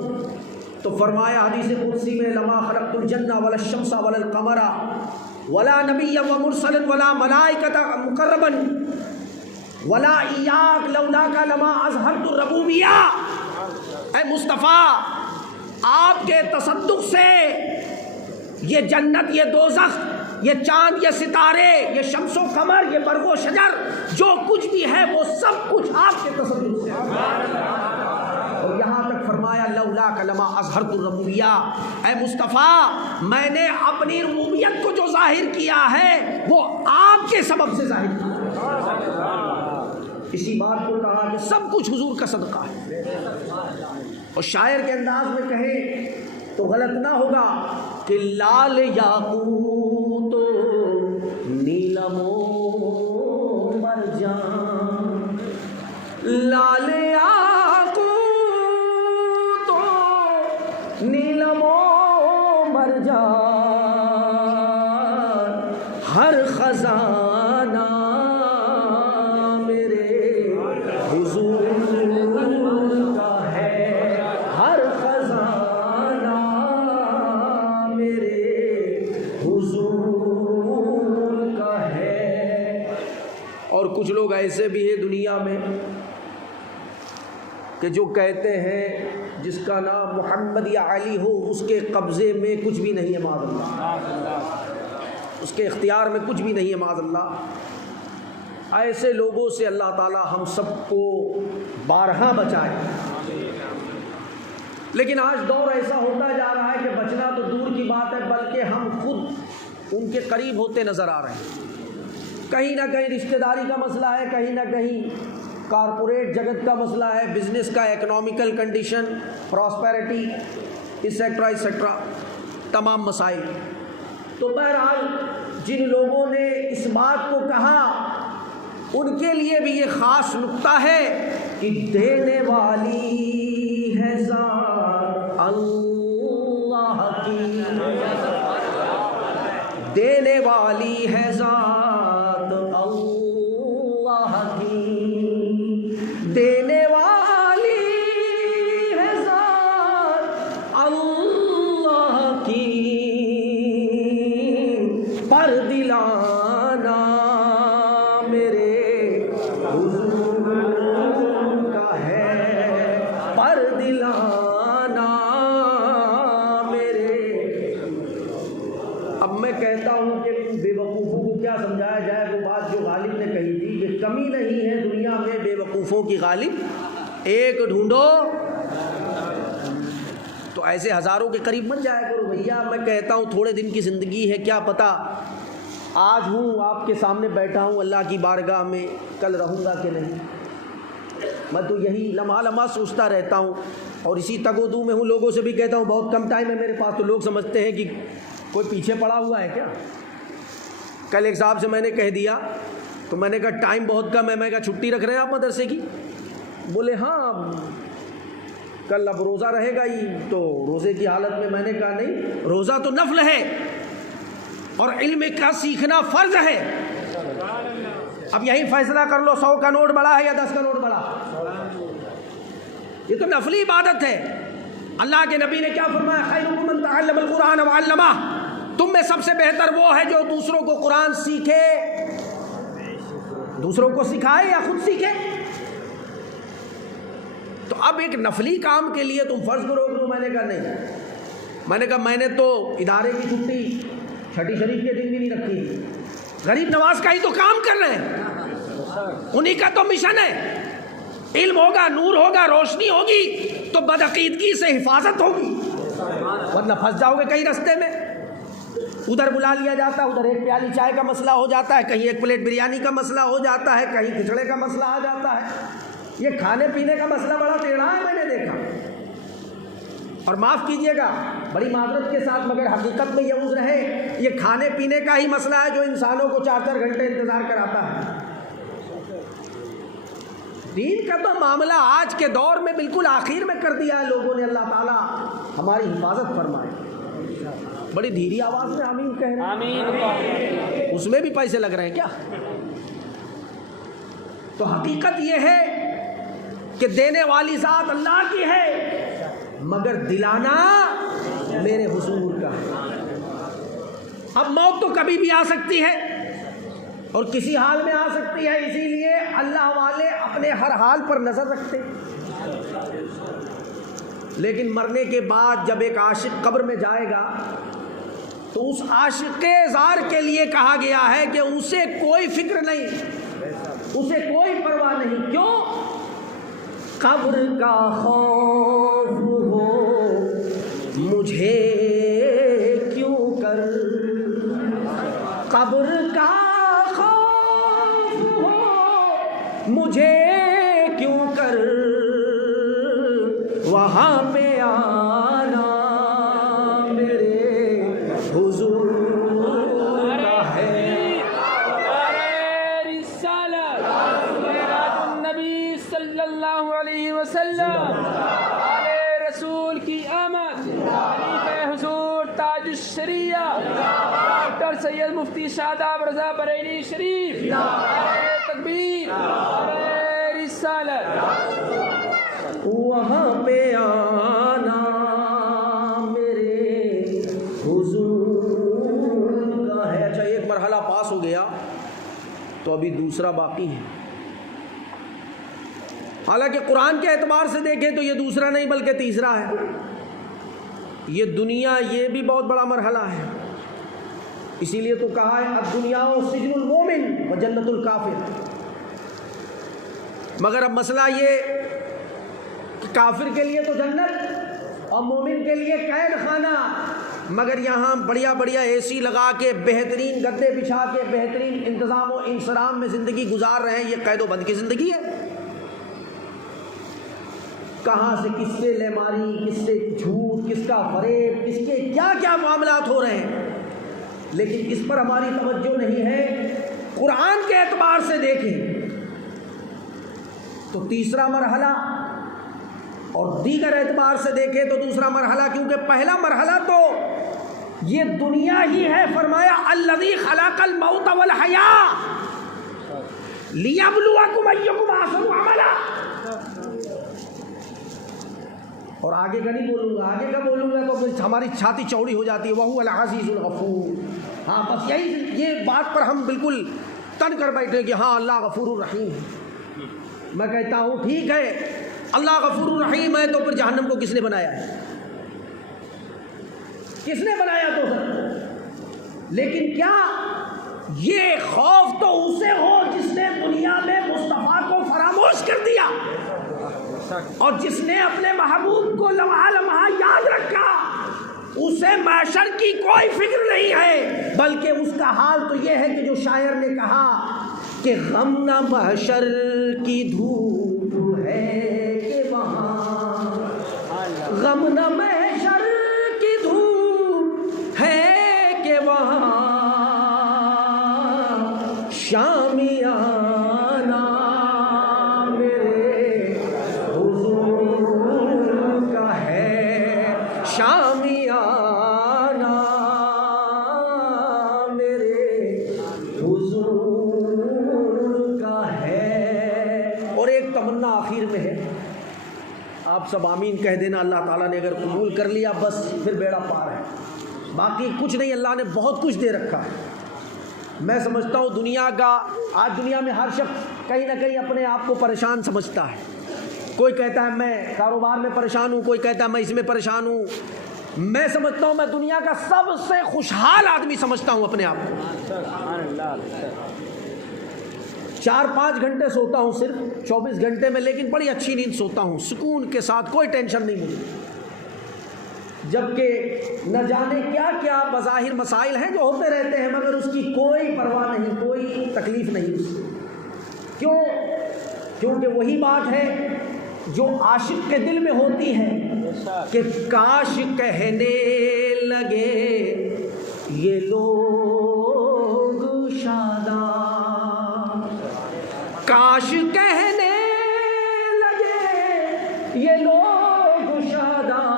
تو فرمایا حدیث قدسی میں، لما خلقت الجنہ ولا الشمس ولا القمر ولا نبی ومرسل ولا ملائکۃ مقربا ولا ایاک لولاک لما اظہرت الربوبیہ۔ اے مصطفیٰ، آپ کے تصدق سے یہ جنت، یہ دوزخ، یہ چاند، یہ ستارے، یہ شمس و قمر، یہ برگ و شجر، جو کچھ بھی ہے وہ سب کچھ آپ کے تصدق سے۔ اور یہاں تک فرمایا لولاک لما اظہرت الربوبیہ، اے مصطفیٰ میں نے اپنی ربوبیت کو جو ظاہر کیا ہے وہ آپ کے سبب سے ظاہر کیا۔ اسی بات کو کہا کہ سب کچھ حضور کا صدقہ ہے۔ اور شاعر کے انداز میں کہیں تو غلط نہ ہوگا کہ لال یاقوت نیلم و مرجان، لال یاقوت نیلم و مرجان، ہر خزانہ میرے حضور کا ہے، ہر خزانہ میرے حضور کا ہے۔ اور کچھ لوگ ایسے بھی ہیں دنیا میں کہ جو کہتے ہیں جس کا نام محمد یا علی ہو اس کے قبضے میں کچھ بھی نہیں ہے معاذ اللہ، اس کے اختیار میں کچھ بھی نہیں ہے معاذ اللہ۔ ایسے لوگوں سے اللہ تعالی ہم سب کو بارہا بچائے۔ لیکن آج دور ایسا ہوتا جا رہا ہے کہ بچنا تو دور کی بات ہے، بلکہ ہم خود ان کے قریب ہوتے نظر آ رہے ہیں۔ کہیں نہ کہیں رشتہ داری کا مسئلہ ہے، کہیں نہ کہیں کارپوریٹ جگت کا مسئلہ ہے، بزنس کا، اکنامیکل کنڈیشن، پراسپیرٹی، ایٹسٹرا تمام مسائل۔ تو بہرحال جن لوگوں نے اس بات کو کہا ان کے لیے بھی یہ خاص نکتہ ہے کہ دینے والی ہے ذات اللہ کی، دینے والی ہے ذات اللہ کی، دینے والی ہے ذات اللہ کی، پر دلانا میرے حضور کا ہے، پر دلانا میرے۔ اب میں کہتا ہوں کہ بے وقوفوں کو کیا سمجھایا جائے، وہ بات جو غالب نے کہی تھی، یہ کمی نہیں ہے دنیا میں بے وقوفوں کی غالب، ایک ڈھونڈو تو ایسے ہزاروں کے قریب بن جایا کرو بھیا۔ میں کہتا ہوں تھوڑے دن کی زندگی ہے، کیا پتہ آج ہوں آپ کے سامنے بیٹھا ہوں اللہ کی بارگاہ میں، کل رہوں گا کہ نہیں۔ میں تو یہی لمحہ لمحہ سوچتا رہتا ہوں اور اسی تگ و دو میں ہوں، لوگوں سے بھی کہتا ہوں بہت کم ٹائم ہے میرے پاس، تو لوگ سمجھتے ہیں کہ کوئی پیچھے پڑا ہوا ہے کیا۔ کل ایک صاحب سے میں نے کہہ دیا تو میں نے کہا ٹائم بہت کم ہے، میں کہا چھٹی رکھ رہے ہیں آپ مدرسے کی؟ بولے ہاں کل اب روزہ رہے گا ہی، تو روزے کی حالت میں نے کہا نہیں، روزہ تو نفل ہے اور علم کا سیکھنا فرض ہے۔ اب یہی فیصلہ کر لو 100 کا نوٹ بڑا ہے یا 10 کا نوٹ بڑا، یہ تو نفلی عبادت ہے۔ اللہ کے نبی نے کیا فرمایا؟ خیرکم من تعلم القرآن وعلمہ، تم میں سب سے بہتر وہ ہے جو دوسروں کو قرآن سیکھے، دوسروں کو سکھائے یا خود سیکھے۔ تو اب ایک نفلی کام کے لیے تم فرض کو روک لو، میں نے کہا نہیں۔ میں نے کہا میں نے تو ادارے کی چھٹی چھٹی شریف کے دن بھی نہیں رکھی، غریب نواز کا ہی تو کام کر رہے ہیں، انہی کا تو مشن ہے۔ علم ہوگا، نور ہوگا، روشنی ہوگی تو بدعقیدگی سے حفاظت ہوگی، ورنہ پھنس جاؤ گے کہیں رستے میں۔ ادھر بلا لیا جاتا ہے، ادھر ایک پیالی چائے کا مسئلہ ہو جاتا ہے، کہیں ایک پلیٹ بریانی کا مسئلہ ہو جاتا ہے، کہیں کھچڑے کا مسئلہ آ جاتا ہے۔ یہ کھانے پینے کا مسئلہ بڑا ٹیڑھا ہے، میں نے دیکھا، اور معاف کیجئے گا بڑی معذرت کے ساتھ، مگر حقیقت میں یہ عذر ہے، یہ کھانے پینے کا ہی مسئلہ ہے جو انسانوں کو 4-4 گھنٹے انتظار کراتا ہے۔ دین کا تو معاملہ آج کے دور میں بالکل آخر میں کر دیا ہے لوگوں نے۔ اللہ تعالیٰ ہماری حفاظت فرمائے۔ بڑی دھیری آواز میں آمین کہہ رہے ہیں، اس میں بھی پیسے لگ رہے ہیں کیا؟ تو حقیقت یہ ہے کہ دینے والی ذات اللہ کی ہے، مگر دلانا میرے حضور کا ہے۔ اب موت تو کبھی بھی آ سکتی ہے اور کسی حال میں آ سکتی ہے، اسی لیے اللہ والے اپنے ہر حال پر نظر رکھتے۔ لیکن مرنے کے بعد جب ایک عاشق قبر میں جائے گا تو اس عاشق زار کے لیے کہا گیا ہے کہ اسے کوئی فکر نہیں، اسے کوئی پرواہ نہیں۔ کیوں؟ قبر کا خوف ہو مجھے کیوں کر، قبر کا خوف ہو مجھے کیوں کر، وہاں پہ آنا میرے حضور کا ہے۔ نبی صلی اللہ علیہ وسلم، رسول کی آمد، خلیفہ حضور تاج الشریعہ ڈاکٹر سید مفتی شاداب رضا بریلوی شریف، تکبیر، رسالت، وہاں پہ آنا میرے حضور کا ہے۔ اچھا، ایک مرحلہ پاس ہو گیا تو ابھی دوسرا باقی ہے۔ حالانکہ قرآن کے اعتبار سے دیکھیں تو یہ دوسرا نہیں بلکہ تیسرا ہے۔ یہ دنیا، یہ بھی بہت بڑا مرحلہ ہے، اسی لیے تو کہا ہے الدنیا سجن المومن و جنت الکافر۔ مگر اب مسئلہ یہ کہ کافر کے لیے تو جنت اور مومن کے لیے قید خانہ، مگر یہاں بڑھیا بڑھیا اے سی لگا کے، بہترین گدے بچھا کے، بہترین انتظام و انصرام میں زندگی گزار رہے ہیں۔ یہ قید و بند کی زندگی ہے۔ کہاں سے کس سے لیماری، کس سے جھوٹ، کس کا فریب، کس کے کیا کیا معاملات ہو رہے ہیں، لیکن اس پر ہماری توجہ نہیں ہے۔ قرآن کے اعتبار سے دیکھیں تو تیسرا مرحلہ، اور دیگر اعتبار سے دیکھیں تو دوسرا مرحلہ، کیونکہ پہلا مرحلہ تو یہ دنیا ہی ہے۔ فرمایا الذی خلق الموت والحیاۃ لیبلوکم ایکم احسن عملا۔ اور آگے کا نہیں بولوں گا، آگے کا بولوں گا تو ہماری چھاتی چوڑی ہو جاتی ہے۔ وَهُوَ الْعَزِيزُ الْغَفُورُ۔ ہاں بس یہ بات پر ہم بالکل تن کر بیٹھے کہ ہاں اللہ غفور الرحیم ہے۔ میں کہتا ہوں ٹھیک ہے، اللہ غفور الرحیم ہے، تو پھر جہنم کو کس نے بنایا ہے؟ کس نے بنایا تو سر؟ لیکن کیا یہ خوف تو اسے ہو جس نے دنیا میں مصطفیٰ کو فراموش کر دیا اور جس نے اپنے محبوب کو لمحہ لمحہ یاد رکھا، اسے محشر کی کوئی فکر نہیں ہے، بلکہ اس کا حال تو یہ ہے کہ جو شاعر نے کہا کہ غم نہ محشر کی دھوپ ہے کہ وہاں، غم نہ محشر کی دھوپ ہے کہ وہاں، شامیانہ میرے حضور آخر میں ہے. آپ سب آمین کہہ دینا. اللہ تعالیٰ نے اگر قبول کر لیا بس پھر بیڑا پار ہے. باقی کچھ نہیں, اللہ نے بہت کچھ دے رکھا ہے. میں سمجھتا ہوں دنیا کا, آج دنیا میں ہر شخص کہیں نہ کہیں اپنے آپ کو پریشان سمجھتا ہے. کوئی کہتا ہے میں کاروبار میں پریشان ہوں, کوئی کہتا ہے میں اس میں پریشان ہوں. میں سمجھتا ہوں میں دنیا کا سب سے خوشحال آدمی سمجھتا ہوں اپنے آپ کو. 4-5 گھنٹے سوتا ہوں صرف 24 گھنٹے میں, لیکن بڑی اچھی نیند سوتا ہوں, سکون کے ساتھ, کوئی ٹینشن نہیں مجھے. جبکہ نہ جانے کیا کیا بظاہر مسائل ہیں جو ہوتے رہتے ہیں, مگر اس کی کوئی پرواہ نہیں, کوئی تکلیف نہیں اس سے. کیوں؟ کیونکہ وہی بات ہے جو عاشق کے دل میں ہوتی ہے کہ کاش کہنے لگے یہ لوگ شاداں, کاش کہنے لگے یہ لوگ شاداں,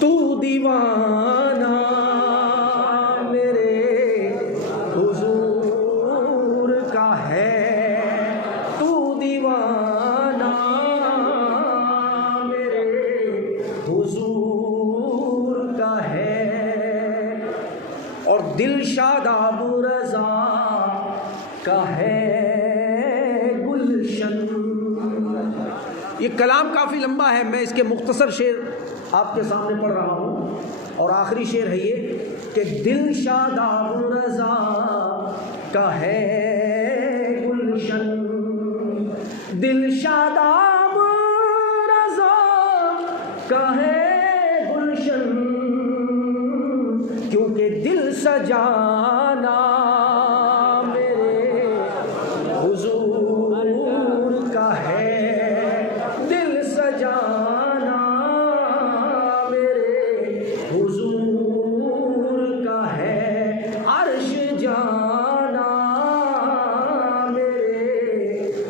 تو دیوانہ میرے حضور کا ہے, تو دیوانہ میرے حضور کا ہے, اور دل شاداب رضا کا ہے گلشن. یہ کلام کافی لمبا ہے, میں اس کے مختصر شعر آپ کے سامنے پڑھ رہا ہوں, اور آخری شعر ہے یہ کہ دل شاداب رضا کا ہے گلشن, دل شاداب رضا کا ہے گلشن, کیونکہ دل سجانا میرے حضور کا ہے, دل سجانا میرے حضور کا ہے, عرش جانا میرے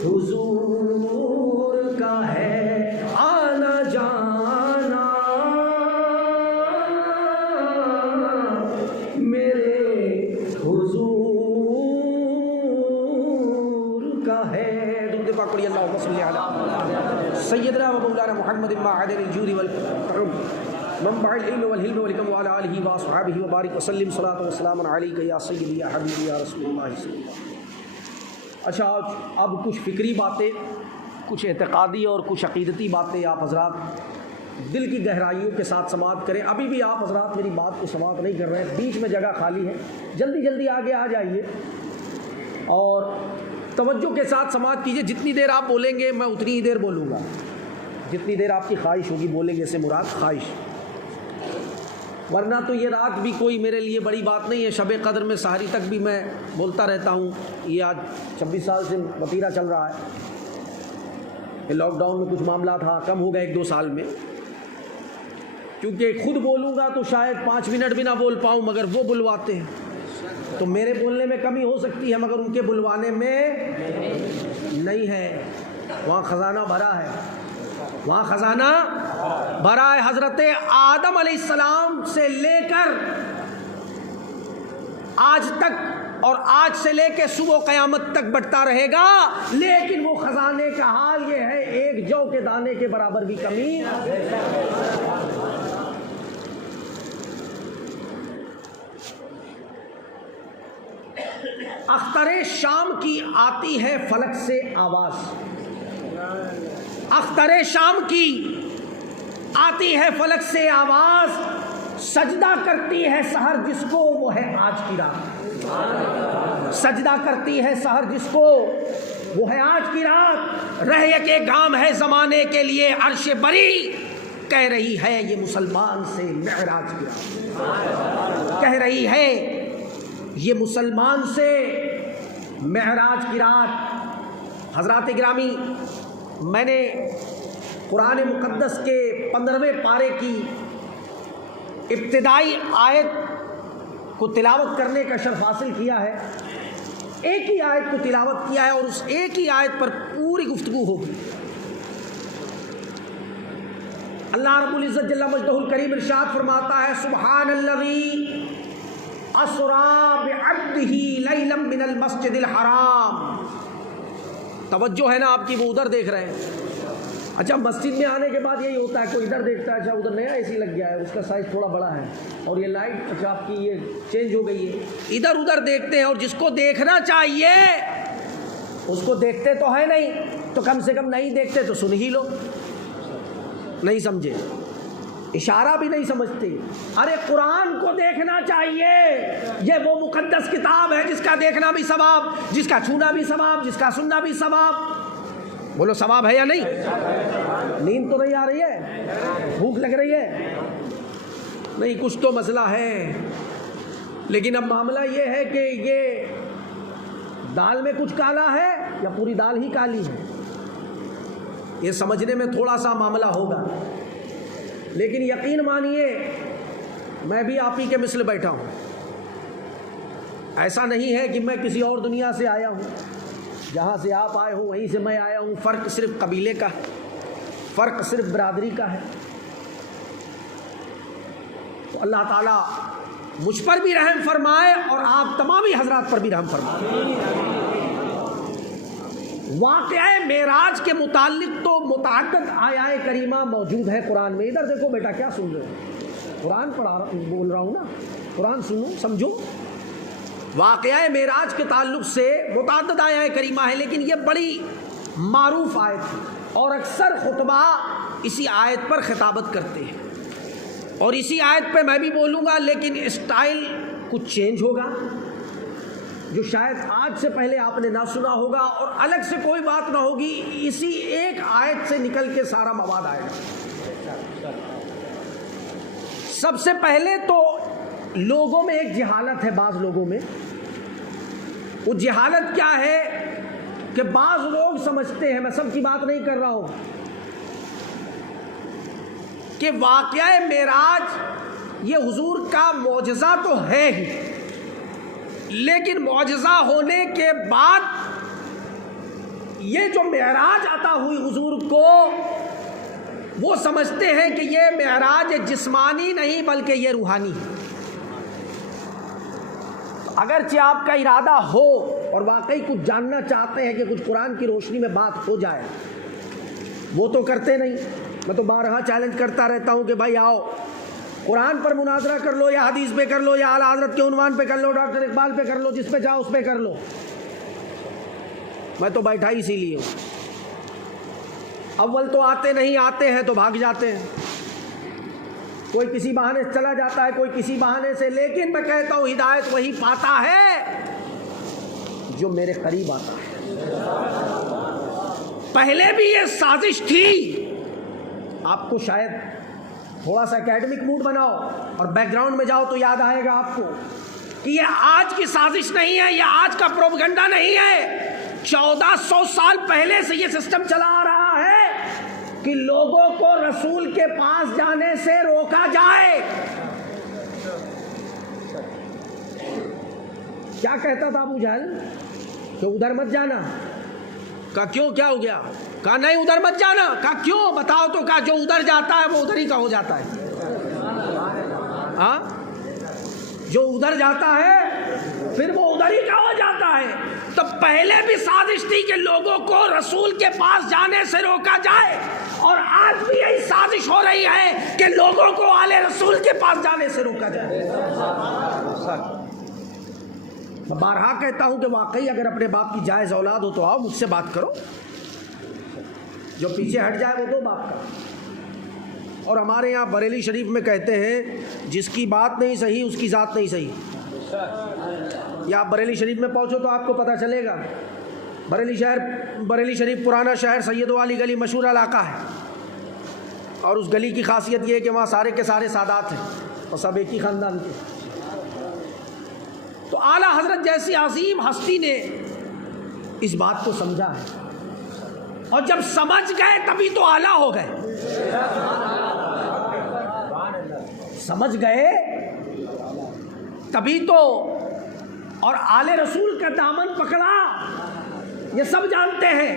حضور کا ہے, آنا جانا میرے حضور کا ہے. درود پاک پڑھیے. اللہم صلی علی سیدنا و مولانا محمد معدن الجود والکرم منبع العلم والحلم والحکم وعلی آلہ واصحابہ وبارک وسلم. صلاۃ و سلام علیک یا سیدی یا حبیبی یا رسول اللہ صلی اللہ علیہ وسلم. اچھا, اب کچھ فکری باتیں, کچھ اعتقادی اور کچھ عقیدتی باتیں آپ حضرات دل کی گہرائیوں کے ساتھ سماعت کریں. ابھی بھی آپ حضرات میری بات کو سماعت نہیں کر رہے ہیں, بیچ میں جگہ خالی ہے, جلدی جلدی آگے آ جائیے اور توجہ کے ساتھ سماعت کیجیے. جتنی دیر آپ بولیں گے میں اتنی ہی دیر بولوں گا, جتنی دیر آپ کی خواہش ہوگی بولیں گے, سے مراد خواہش. ورنہ تو یہ رات بھی کوئی میرے لیے بڑی بات نہیں ہے. شب قدر میں سحری تک بھی میں بولتا رہتا ہوں. یہ آج 26 سال سے وتیرہ چل رہا ہے. کہ لاک ڈاؤن میں کچھ معاملہ تھا, کم ہو گئے 1-2 سال میں, کیونکہ خود بولوں گا تو شاید 5 منٹ بھی نہ بول پاؤں, مگر وہ بلواتے ہیں تو میرے بولنے میں کمی ہو سکتی ہے, مگر ان کے بلوانے میں نہیں ہے. وہاں خزانہ بھرا ہے, وہاں خزانہ بھرا ہے. حضرت آدم علیہ السلام سے لے کر آج تک, اور آج سے لے کے صبح قیامت تک بٹتا رہے گا, لیکن وہ خزانے کا حال یہ ہے ایک جو کے دانے کے برابر بھی کمی. اختر شام کی آتی ہے فلک سے آواز, اختر شام کی آتی ہے فلک سے آواز, سجدہ کرتی ہے سحر جس کو وہ ہے آج کی رات, سجدہ کرتی ہے سحر جس کو وہ ہے آج کی رات. رہ کے گام ہے زمانے کے لیے عرش بری, کہہ رہی ہے یہ مسلمان سے معراج کی رات, کہہ رہی ہے یہ مسلمان سے معراج کی رات. حضرات گرامی, میں نے قرآن مقدس کے 15ویں پارے کی ابتدائی آیت کو تلاوت کرنے کا شرف حاصل کیا ہے. ایک ہی آیت کو تلاوت کیا ہے اور اس ایک ہی آیت پر پوری گفتگو ہوگی. اللہ رب العزت جل مجدہ الکریم ارشاد فرماتا ہے, سبحان الذی اسری بعبدہ لیلا من المسجد الحرام توجہ ہے نا آپ کی، وہ ادھر دیکھ رہے ہیں. اچھا مسجد میں آنے کے بعد یہی ہوتا ہے، کوئی ادھر دیکھتا ہے، اچھا ادھر نیا اے سی لگ گیا ہے، اس کا سائز تھوڑا بڑا ہے، اور یہ لائٹ اچھا آپ کی یہ چینج ہو گئی ہے. ادھر ادھر دیکھتے ہیں، اور جس کو دیکھنا چاہیے اس کو دیکھتے تو ہے نہیں، تو کم سے کم نہیں دیکھتے تو سن ہی لو. نہیں سمجھے؟ اشارہ بھی نہیں سمجھتے. ارے قرآن کو دیکھنا چاہیے، یہ وہ مقدس کتاب ہے جس کا دیکھنا بھی ثواب، جس کا چھونا بھی ثواب، جس کا سننا بھی ثواب. بولو ثواب ہے یا نہیں؟ نیند تو نہیں آ رہی ہے؟ بھوک لگ رہی ہے؟ نہیں، کچھ تو مسئلہ ہے. لیکن اب معاملہ یہ ہے کہ یہ دال میں کچھ کالا ہے یا پوری دال ہی کالی ہے، یہ سمجھنے میں تھوڑا سا معاملہ ہوگا. لیکن یقین مانیے میں بھی آپ ہی کے مثل بیٹھا ہوں. ایسا نہیں ہے کہ میں کسی اور دنیا سے آیا ہوں، جہاں سے آپ آئے ہوں وہیں سے میں آیا ہوں. فرق صرف قبیلے کا ہے، فرق صرف برادری کا ہے. تو اللہ تعالیٰ مجھ پر بھی رحم فرمائے اور آپ تمامی حضرات پر بھی رحم فرمائے. واقعہ معراج کے متعلق تو متعدد آیات کریمہ موجود ہے قرآن میں. ادھر دیکھو بیٹا، کیا سن رہے ہو؟ قرآن بول رہا ہوں نا، قرآن سنو سمجھو. واقعہ معراج کے تعلق سے متعدد آیات کریمہ ہے، لیکن یہ بڑی معروف آیت ہے اور اکثر خطبہ اسی آیت پر خطابت کرتے ہیں. اور اسی آیت پہ میں بھی بولوں گا، لیکن اسٹائل کچھ چینج ہوگا جو شاید آج سے پہلے آپ نے نہ سنا ہوگا، اور الگ سے کوئی بات نہ ہوگی، اسی ایک آیت سے نکل کے سارا مواد آئے گا. سب سے پہلے تو لوگوں میں ایک جہالت ہے، بعض لوگوں میں. وہ جہالت کیا ہے کہ بعض لوگ سمجھتے ہیں، میں سب کی بات نہیں کر رہا ہوں، کہ واقعہ معراج یہ حضور کا معجزہ تو ہے ہی، لیکن معجزہ ہونے کے بعد یہ جو معراج عطا ہوئی حضور کو، وہ سمجھتے ہیں کہ یہ معراج جسمانی نہیں بلکہ یہ روحانی ہے. اگرچہ آپ کا ارادہ ہو اور واقعی کچھ جاننا چاہتے ہیں کہ کچھ قرآن کی روشنی میں بات ہو جائے، وہ تو کرتے نہیں. میں تو بارہا چیلنج کرتا رہتا ہوں کہ بھائی آؤ قرآن پر مناظرہ کر لو، یا حدیث پہ کر لو، یا اعلیٰ حضرت کے عنوان پہ کر لو، ڈاکٹر اقبال پہ کر لو، جس پہ جاؤ اس پہ کر لو. میں تو بیٹھا اسی لیے ہوں. اول تو آتے نہیں، آتے ہیں تو بھاگ جاتے ہیں. کوئی کسی بہانے سے چلا جاتا ہے، کوئی کسی بہانے سے. لیکن میں کہتا ہوں ہدایت وہی پاتا ہے جو میرے قریب آتا ہے. پہلے بھی یہ سازش تھی. آپ کو شاید تھوڑا سا اکیڈمک موڈ بناؤ اور بیک گراؤنڈ میں جاؤ تو یاد آئے گا آپ کو کہ یہ آج کی سازش نہیں ہے، یہ آج کا پروپیگنڈا نہیں ہے. 1400 سال پہلے سے یہ سسٹم چلا آ رہا ہے کہ لوگوں کو رسول کے پاس جانے سے روکا جائے. کیا کہتا تھا ابو جہل کہ ادھر مت جانا. کہا کیوں، کیا ہو گیا؟ کہا نہیں ادھر مت جانا. کہا کیوں بتاؤ تو. کہا جو ادھر جاتا ہے وہ ادھر ہی کا ہو جاتا ہے. ہاں، جو ادھر جاتا ہے پھر وہ ادھر ہی کا ہو جاتا ہے. تو پہلے بھی سازش تھی کہ لوگوں کو رسول کے پاس جانے سے روکا جائے، اور آج بھی یہی سازش ہو رہی ہے کہ لوگوں کو آل رسول کے پاس جانے سے روکا جائے. میں بارہا کہتا ہوں کہ واقعی اگر اپنے باپ کی جائز اولاد ہو تو آؤ مجھ سے بات کرو، جو پیچھے ہٹ جائے وہ دو باپ کا. اور ہمارے یہاں بریلی شریف میں کہتے ہیں جس کی بات نہیں صحیح اس کی ذات نہیں صحیح. یا آپ بریلی شریف میں پہنچو تو آپ کو پتہ چلے گا. بریلی شریف پرانا شہر، سید والی گلی مشہور علاقہ ہے، اور اس گلی کی خاصیت یہ ہے کہ وہاں سارے کے سارے سادات ہیں اور سب ایک ہی خاندان کے. تو اعلیٰ حضرت جیسی عظیم ہستی نے اس بات کو سمجھا ہے، اور جب سمجھ گئے تبھی تو اعلیٰ ہو گئے. سمجھ گئے تبھی تو، اور آل رسول کا دامن پکڑا. یہ سب جانتے ہیں.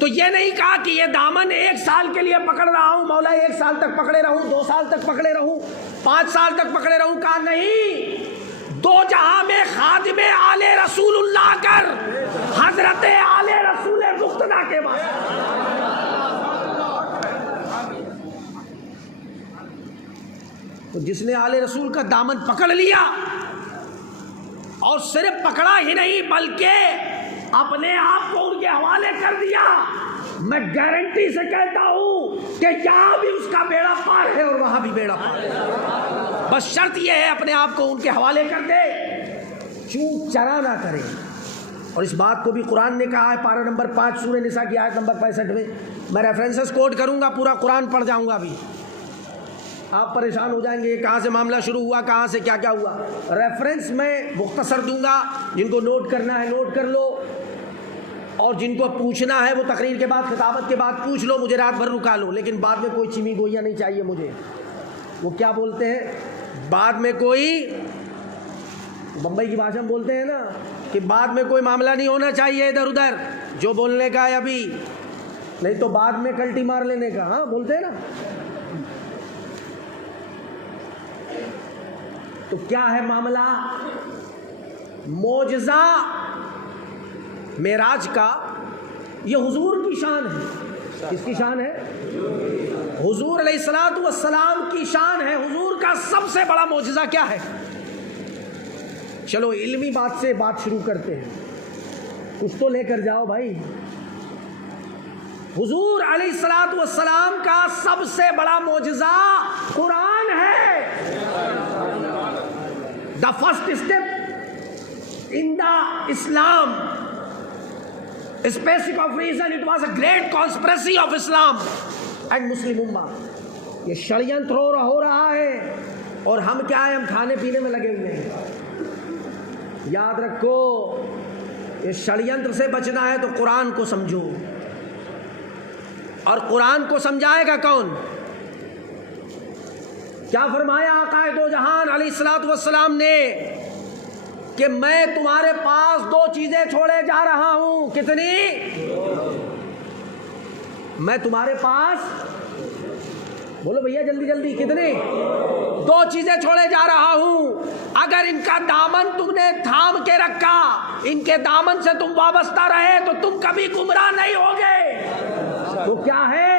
تو یہ نہیں کہا کہ یہ دامن 1 سال کے لیے پکڑ رہا ہوں، مولا 1 سال تک پکڑے رہوں، 2 سال تک پکڑے رہوں، 5 سال تک پکڑے رہوں. کہا نہیں، 2 جہاں میں خادم آل رسول اللہ کر حضرت آل رسول تو جس نے آل رسول کا دامن پکڑ لیا اور صرف پکڑا ہی نہیں بلکہ اپنے آپ کو ان کے حوالے کر دیا، میں گارنٹی سے کہتا ہوں کہ یہاں بھی اس کا بیڑا پار ہے اور وہاں بھی بیڑا پار ہے۔ بس شرط یہ ہے اپنے آپ کو ان کے حوالے کر دے، چون چرا نہ کرے۔ اور اس بات کو بھی قرآن نے کہا ہے، پارہ نمبر 5 سورہ نساء کی آیت نمبر 65 میں۔ میں ریفرنسز کوٹ کروں گا، پورا قرآن پڑھ جاؤں گا ابھی، آپ پریشان ہو جائیں گے یہ کہاں سے معاملہ شروع ہوا، کہاں سے کیا کیا ہوا۔ ریفرنس میں مختصر دوں گا، جن کو نوٹ کرنا ہے نوٹ کر لو، اور جن کو پوچھنا ہے وہ تقریر کے بعد خطابت کے بعد پوچھ لو، مجھے رات بھر رکا لو، لیکن بعد میں کوئی چیمی گوئیاں نہیں چاہیے مجھے۔ وہ کیا بولتے ہیں بعد میں کوئی، بمبئی کی بھاشا میں بولتے ہیں نا کہ بعد میں کوئی معاملہ نہیں ہونا چاہیے ادھر ادھر، جو بولنے کا ہے ابھی، نہیں تو بعد میں کلٹی مار لینے کا، ہاں بولتے ہیں نا۔ تو کیا ہے معاملہ؟ معجزہ معراج کا یہ حضور کی شان ہے۔ کس کی شان ہے؟ حضور علیہ الصلوۃ والسلام کی شان ہے۔ حضور کا سب سے بڑا معجزہ کیا ہے؟ چلو علمی بات سے بات شروع کرتے ہیں، کچھ تو لے کر جاؤ بھائی۔ حضور علیہ الصلوۃ والسلام کا سب سے بڑا معجزہ قرآن ہے۔ The first step in the Islam, specific of reason, it was a great conspiracy of Islam and Muslim Ummah۔ یہ شڑینتر ہو رہا ہے اور ہم کیا ہے، ہم کھانے پینے میں لگے ہوئے ہیں۔ یاد رکھو، یہ شڑینتر سے بچنا ہے تو قرآن کو سمجھو، اور قرآن کو سمجھائے گا کون؟ کیا فرمایا آقا دو جہان علیہ الصلوۃ والسلام نے کہ میں تمہارے پاس 2 چیزیں چھوڑے جا رہا ہوں۔ کتنی؟ میں تمہارے پاس، بولو بھیا جلدی جلدی، کتنی؟ 2 چیزیں چھوڑے جا رہا ہوں، اگر ان کا دامن تم نے تھام کے رکھا، ان کے دامن سے تم وابستہ رہے تو تم کبھی گمراہ نہیں ہوگے۔ تو کیا ہے؟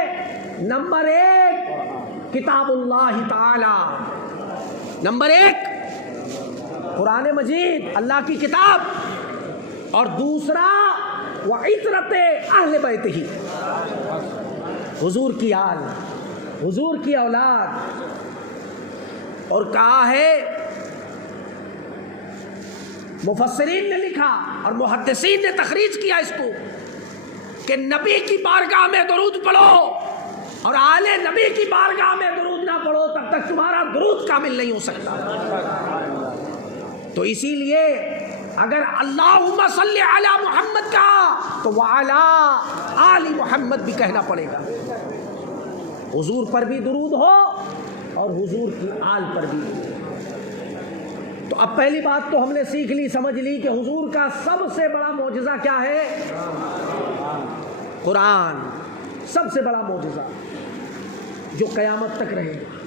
نمبر 1 کتاب اللہ تعالی، نمبر 1 قرآن مجید اللہ کی کتاب، اور دوسرا وعطرت اہل بیتہ، حضور کی آل، حضور کی اولاد۔ اور کہا ہے، مفسرین نے لکھا اور محدثین نے تخریج کیا اس کو کہ نبی کی بارگاہ میں درود پڑھو اور آل نبی کی بارگاہ میں درود نہ پڑھو تب تک تمہارا درود کامل نہیں ہو سکتا۔ تو اسی لیے اگر اللہم صلی علی محمد کا تو وعلی آل محمد بھی کہنا پڑے گا۔ حضور پر بھی درود ہو اور حضور کی آل پر بھی۔ تو اب پہلی بات تو ہم نے سیکھ لی، سمجھ لی کہ حضور کا سب سے بڑا معجزہ کیا ہے؟ قرآن، سب سے بڑا معجزہ جو قیامت تک رہے گا۔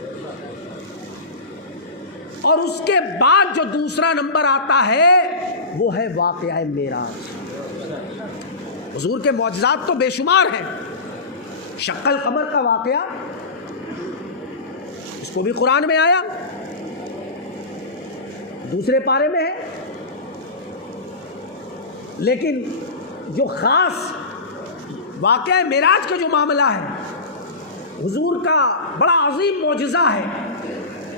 اور اس کے بعد جو دوسرا نمبر آتا ہے وہ ہے واقعہ معراج۔ حضور کے معجزات تو بے شمار ہیں۔ شق القمر کا واقعہ، اس کو بھی قرآن میں آیا، دوسرے پارے میں ہے، لیکن جو خاص واقعہ معراج کا جو معاملہ ہے، حضور کا بڑا عظیم معجزہ ہے۔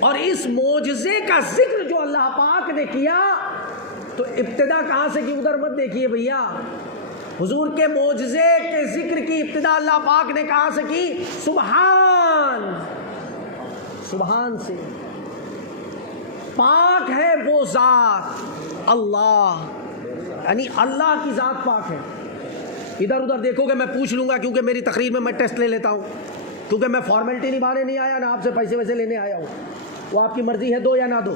اور اس معجزے کا ذکر جو اللہ پاک نے کیا، تو ابتدا کہاں سے کی؟ ادھر مت دیکھیے بھیا، حضور کے معجزے کے ذکر کی ابتدا اللہ پاک نے کہاں سے کی؟ سبحان، سبحان سے۔ پاک ہے وہ ذات اللہ، یعنی اللہ کی ذات پاک ہے۔ ادھر ادھر دیکھو گے میں پوچھ لوں گا، کیونکہ میری تقریر میں ٹیسٹ لے لیتا ہوں، کیونکہ میں فارمیلٹی نبھانے نہیں آیا، نہ آپ سے پیسے ویسے لینے آیا ہوں۔ وہ آپ کی مرضی ہے دو یا نہ دو،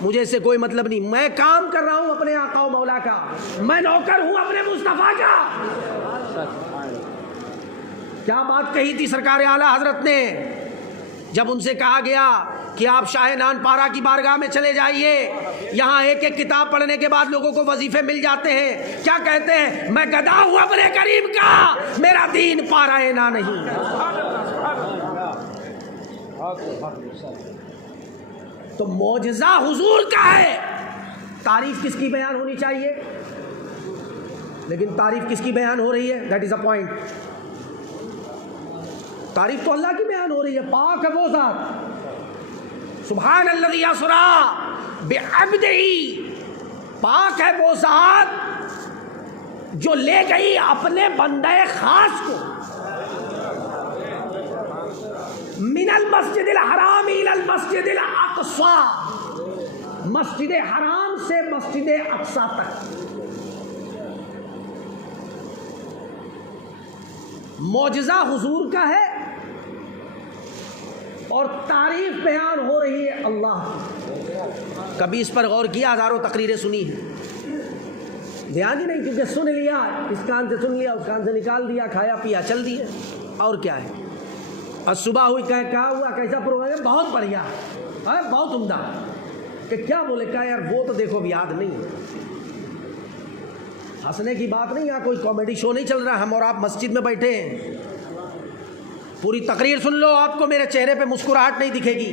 مجھے اس سے کوئی مطلب نہیں۔ میں کام کر رہا ہوں اپنے آقا و مولا کا، میں نوکر ہوں اپنے مصطفیٰ کا۔ کیا بات کہی تھی سرکار اعلیٰ حضرت نے جب ان سے کہا گیا کہ آپ شاہ نان پارا کی بارگاہ میں چلے جائیے، یہاں ایک ایک کتاب پڑھنے کے بعد لوگوں کو وظیفے مل جاتے ہیں، کیا کہتے ہیں؟ میں گدھا ہوں اپنے کریم کا، میرا دین پارا نہ نہیں۔ تو معجزہ حضور کا ہے، تعریف کس کی بیان ہونی چاہیے؟ لیکن تعریف کس کی بیان ہو رہی ہے؟ That is a point. تعریف تو اللہ کی بیان ہو رہی ہے. پاک ہے وہ ذات، سبحان الذی اسری بعبدہ، پاک ہے وہ ذات جو لے گئی اپنے بندے خاص کو من المسجد الحرام الی المسجد الاقصی، مسجد حرام سے مسجد اقصی تک. معجزہ حضور کا ہے اور تعریف بیان ہو رہی ہے اللہ کی. کبھی اس پر غور کیا؟ ہزاروں تقریریں سنی ہیں، دھیان ہی نہیں، کیونکہ سن لیا، اس کان سے سن لیا، اس کان سے نکال دیا، کھایا پیا چل دیے. اور کیا ہے؟ اور صبح ہوئی کیا ہوا، کیسا پروگرام ہے؟ بہت بڑھیا، بہت عمدہ. کہ کیا بولے؟ کہا یار وہ تو دیکھو اب یاد نہیں. ہنسنے کی بات نہیں، یہاں کوئی کامیڈی شو نہیں چل رہا. ہم اور آپ مسجد میں بیٹھے ہیں، پوری تقریر سن لو، آپ کو میرے چہرے پہ مسکراہٹ نہیں دکھے گی،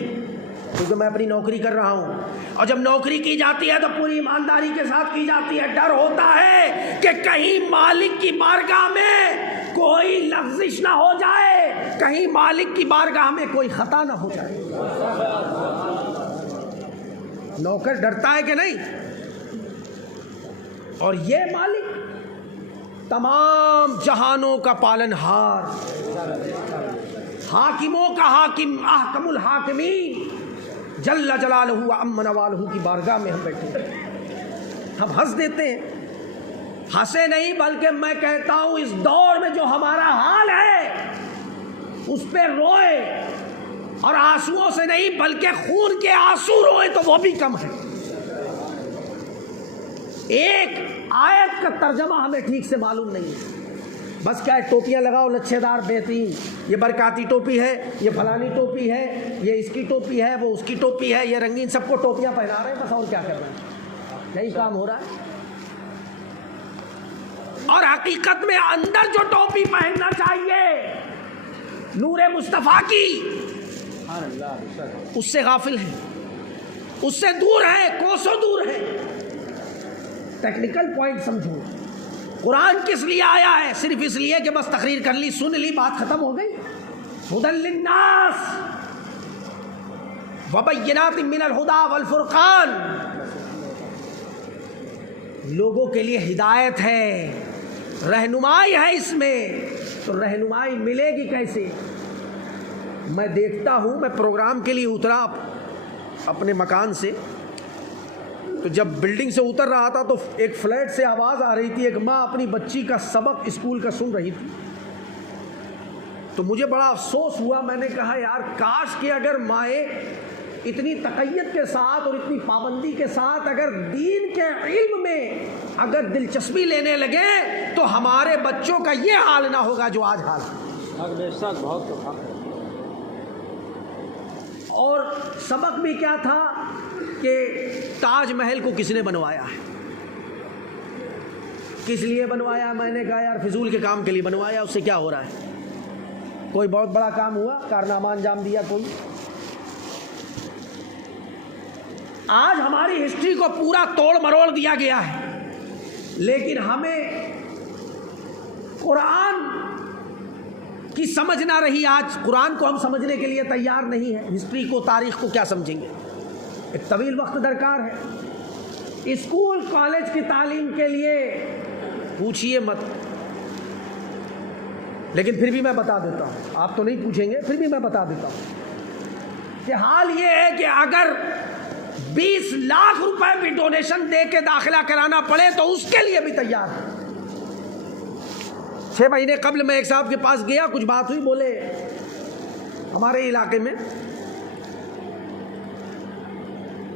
کیونکہ میں اپنی نوکری کر رہا ہوں. اور جب نوکری کی جاتی ہے تو پوری ایمانداری کے ساتھ کی جاتی ہے. ڈر ہوتا ہے کہ کہیں مالک کی بارگاہ میں کوئی لغزش نہ ہو جائے، کہیں مالک کی بارگاہ میں کوئی خطا نہ ہو جائے. نوکر ڈرتا ہے کہ نہیں؟ اور یہ مالک تمام جہانوں کا پالن ہار، حاکموں کا حاکم، احکم الحاکمین، جل جلالہ و عم نوالہ کی بارگاہ میں ہم بیٹھے ہیں. ہم ہنس دیتے ہیں، ہنسے نہیں بلکہ میں کہتا ہوں اس دور میں جو ہمارا حال ہے اس پہ روئے، اور آنسوؤں سے نہیں بلکہ خون کے آنسو روئے تو وہ بھی کم ہے. ایک آیت کا ترجمہ ہمیں ٹھیک سے معلوم نہیں ہے. بس کیا ہے، ٹوپیاں لگاؤ لچھے دار بہترین، یہ برکاتی ٹوپی ہے، یہ فلانی ٹوپی ہے، یہ اس کی ٹوپی ہے، وہ اس کی ٹوپی ہے، یہ رنگین، سب کو ٹوپیاں پہنا رہے ہیں. بس اور کیا کر رہے ہیں؟ یہی کام ہو رہا ہے. اور حقیقت میں اندر جو ٹوپی پہننا چاہیے نور مصطفیٰ کی، اس سے غافل ہے، اس سے دور ہے، کوسوں دور ہے. ٹیکنیکل پوائنٹ سمجھو، قرآن کس لیے آیا ہے؟ صرف اس لیے کہ بس تقریر کر لی، سن لی، بات ختم ہو گئی. ہدی للناس وبینات من الہدی والفرقان، لوگوں کے لیے ہدایت ہے، رہنمائی ہے اس میں. تو رہنمائی ملے گی کیسے؟ میں دیکھتا ہوں، میں پروگرام کے لیے اترا اپنے مکان سے، تو جب بلڈنگ سے اتر رہا تھا تو ایک فلیٹ سے آواز آ رہی تھی، ایک ماں اپنی بچی کا سبق اسکول کا سن رہی تھی. تو مجھے بڑا افسوس ہوا. میں نے کہا یار کاش کہ اگر مائیں اتنی تقیت کے ساتھ اور اتنی پابندی کے ساتھ اگر دین کے علم میں اگر دلچسپی لینے لگے تو ہمارے بچوں کا یہ حال نہ ہوگا جو آج حال ہے. اور سبق بھی کیا تھا کہ تاج محل کو کس نے بنوایا ہے، کس لیے بنوایا؟ میں نے کہا یار فضول کے کام کے لیے بنوایا. اس سے کیا ہو رہا ہے؟ کوئی بہت بڑا کام ہوا، کارنامہ انجام دیا کوئی؟ آج ہماری ہسٹری کو پورا توڑ مروڑ دیا گیا ہے، لیکن ہمیں قرآن کی سمجھ نہ رہی. آج قرآن کو ہم سمجھنے کے لیے تیار نہیں ہیں. ہسٹری کو، تاریخ کو کیا سمجھیں گے؟ ایک طویل وقت درکار ہے. اسکول کالج کی تعلیم کے لیے پوچھئے مت، لیکن پھر بھی میں بتا دیتا ہوں، آپ تو نہیں پوچھیں گے، پھر بھی میں بتا دیتا ہوں کہ حال یہ ہے کہ اگر 20 لاکھ روپے بھی ڈونیشن دے کے داخلہ کرانا پڑے تو اس کے لیے بھی تیار ہے. 6 مہینے قبل میں ایک صاحب کے پاس گیا، کچھ بات ہوئی، بولے ہمارے علاقے میں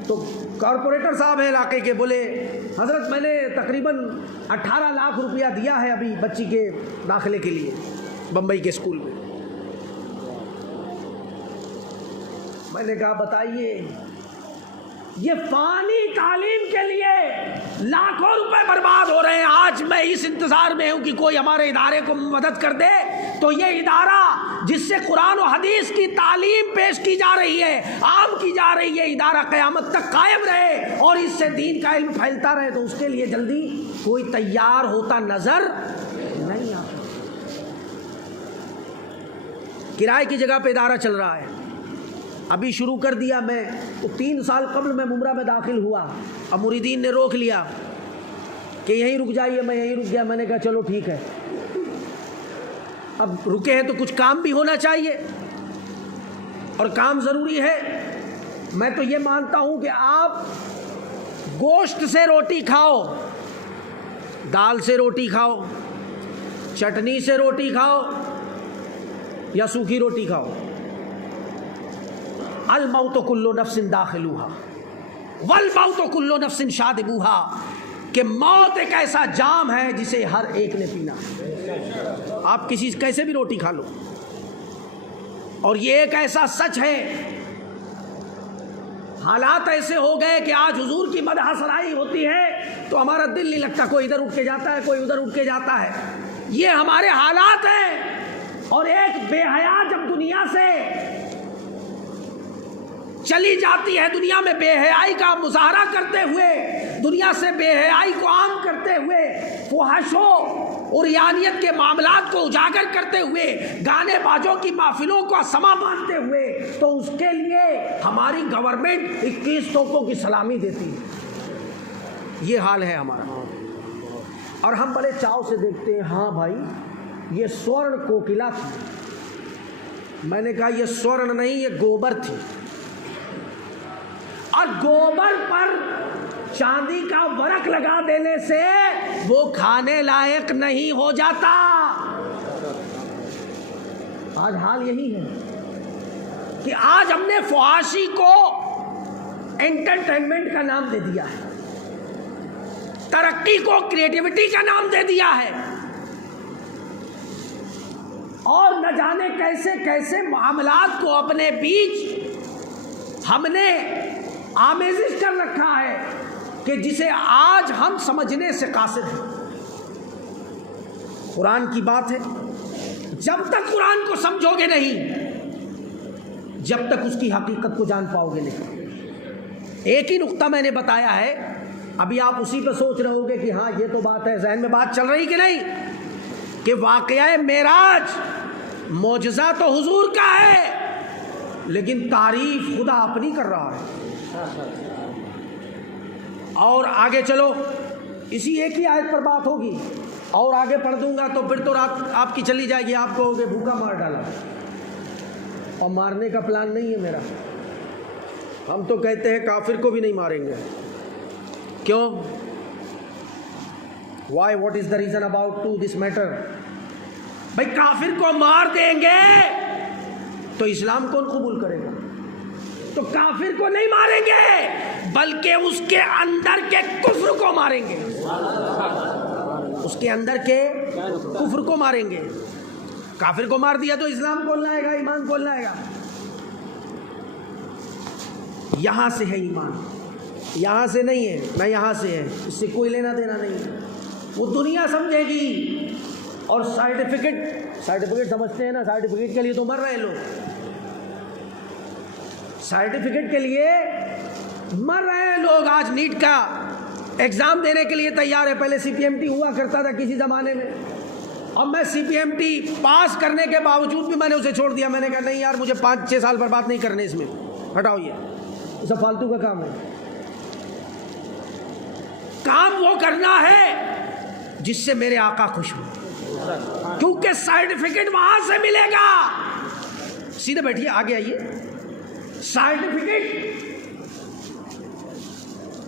تو کارپوریٹر صاحب ہیں علاقے کے، بولے حضرت میں نے تقریباً 18 لاکھ روپیہ دیا ہے ابھی بچی کے داخلے کے لیے بمبئی کے اسکول میں. میں نے کہا بتائیے، یہ فانی تعلیم کے لیے لاکھوں روپے برباد ہو رہے ہیں. آج میں اس انتظار میں ہوں کہ کوئی ہمارے ادارے کو مدد کر دے تو یہ ادارہ جس سے قرآن و حدیث کی تعلیم پیش کی جا رہی ہے، عام کی جا رہی ہے، ادارہ قیامت تک قائم رہے اور اس سے دین کا علم پھیلتا رہے، تو اس کے لیے جلدی کوئی تیار ہوتا نظر نہیں آتا۔ کرائے کی جگہ پہ ادارہ چل رہا ہے، ابھی شروع کر دیا میں، تو 3 سال قبل میں ممرہ میں داخل ہوا، اب مریدین نے روک لیا کہ یہیں رک جائیے، میں یہیں رک گیا، میں نے کہا چلو ٹھیک ہے، اب رکے ہیں تو کچھ کام بھی ہونا چاہیے اور کام ضروری ہے۔ میں تو یہ مانتا ہوں کہ آپ گوشت سے روٹی کھاؤ، دال سے روٹی کھاؤ، چٹنی سے روٹی کھاؤ یا سوکھی روٹی کھاؤ، الموت کل نفس داخلوہا والموت کل نفس شاربوہا، کہ موت ایک ایسا جام ہے جسے ہر ایک نے پینا۔ آپ کسی کیسے بھی روٹی کھا لو، اور یہ ایک ایسا سچ ہے، حالات ایسے ہو گئے کہ آج حضور کی مدح سرائی ہوتی ہے تو ہمارا دل نہیں لگتا، کوئی ادھر اٹھ کے جاتا ہے، کوئی ادھر اٹھ کے جاتا ہے، یہ ہمارے حالات ہیں۔ اور ایک بے حیا جب دنیا سے چلی جاتی ہے، دنیا میں بے حیائی کا مظاہرہ کرتے ہوئے، دنیا سے بے حیائی کو عام کرتے ہوئے، فحش اور عریانیت کے معاملات کو اجاگر کرتے ہوئے، گانے باجوں کی محفلوں کو سما مانتے ہوئے، تو اس کے لیے ہماری گورنمنٹ 21 توپوں کی سلامی دیتی ہے۔ یہ حال ہے ہمارا، اور ہم بڑے چاؤ سے دیکھتے ہیں، ہاں بھائی یہ سورن کوکلا تھی۔ میں نے کہا یہ سورن نہیں، یہ گوبر تھی، اور گوبر پر چاندی کا ورق لگا دینے سے وہ کھانے لائق نہیں ہو جاتا۔ آج حال یہی ہے کہ آج ہم نے فحاشی کو انٹرٹینمنٹ کا نام دے دیا ہے، ترقی کو کریٹیوٹی کا نام دے دیا ہے، اور نہ جانے کیسے کیسے معاملات کو اپنے بیچ ہم نے آمیزش کر رکھا ہے کہ جسے آج ہم سمجھنے سے قاصر ہیں۔ قرآن کی بات ہے، جب تک قرآن کو سمجھو گے نہیں، جب تک اس کی حقیقت کو جان پاؤ گے نہیں۔ ایک ہی نقطہ میں نے بتایا ہے، ابھی آپ اسی پہ سوچ رہے ہوگے کہ ہاں یہ تو بات ہے، ذہن میں بات چل رہی کہ نہیں، کہ واقعہ معراج معجزہ تو حضور کا ہے، لیکن تعریف خدا اپنی کر رہا ہے۔ اور آگے چلو، اسی ایک ہی آیت پر بات ہوگی، اور آگے پڑھ دوں گا تو پھر تو رات آپ کی چلی جائے گی، آپ کو ہوگے بھوکا مار ڈالا، اور مارنے کا پلان نہیں ہے میرا۔ ہم تو کہتے ہیں کافر کو بھی نہیں ماریں گے۔ کیوں؟ Why? What is the reason about to this matter? بھائی کافر کو مار دیں گے تو اسلام کون قبول کرے گا؟ تو کافر کو نہیں ماریں گے، بلکہ اس کے اندر کے کفر کو ماریں گے، اس کے اندر کے کفر کو ماریں گے۔ کافر کو مار دیا تو اسلام کون لائے گا، ایمان کون لائے گا؟ یہاں سے ہے ایمان، یہاں سے نہیں ہے، نہ یہاں سے ہے، اس سے کوئی لینا دینا نہیں ہے۔ وہ دنیا سمجھے گی، اور سرٹیفکیٹ سمجھتے ہیں نا، سرٹیفکیٹ کے لیے تو مر رہے لوگ، سرٹیفکیٹ کے لیے مر رہے ہیں لوگ۔ آج نیٹ کا ایگزام دینے کے لیے تیار ہے، پہلے سی پی ایم ٹی ہوا کرتا تھا کسی زمانے میں، اب میں سی پی ایم ٹی پاس کرنے کے باوجود بھی میں نے اسے چھوڑ دیا۔ میں نے کہا نہیں یار، مجھے 5-6 سال برباد نہیں کرنے اس میں، ہٹاؤ، یہ سب فالتو کا کام ہے۔ کام وہ کرنا ہے جس سے میرے آقا خوش ہو، کیونکہ سرٹیفکیٹ وہاں سے ملے گا۔ سیدھے بیٹھیے، آگے آئیے۔ سرٹیفکیٹ،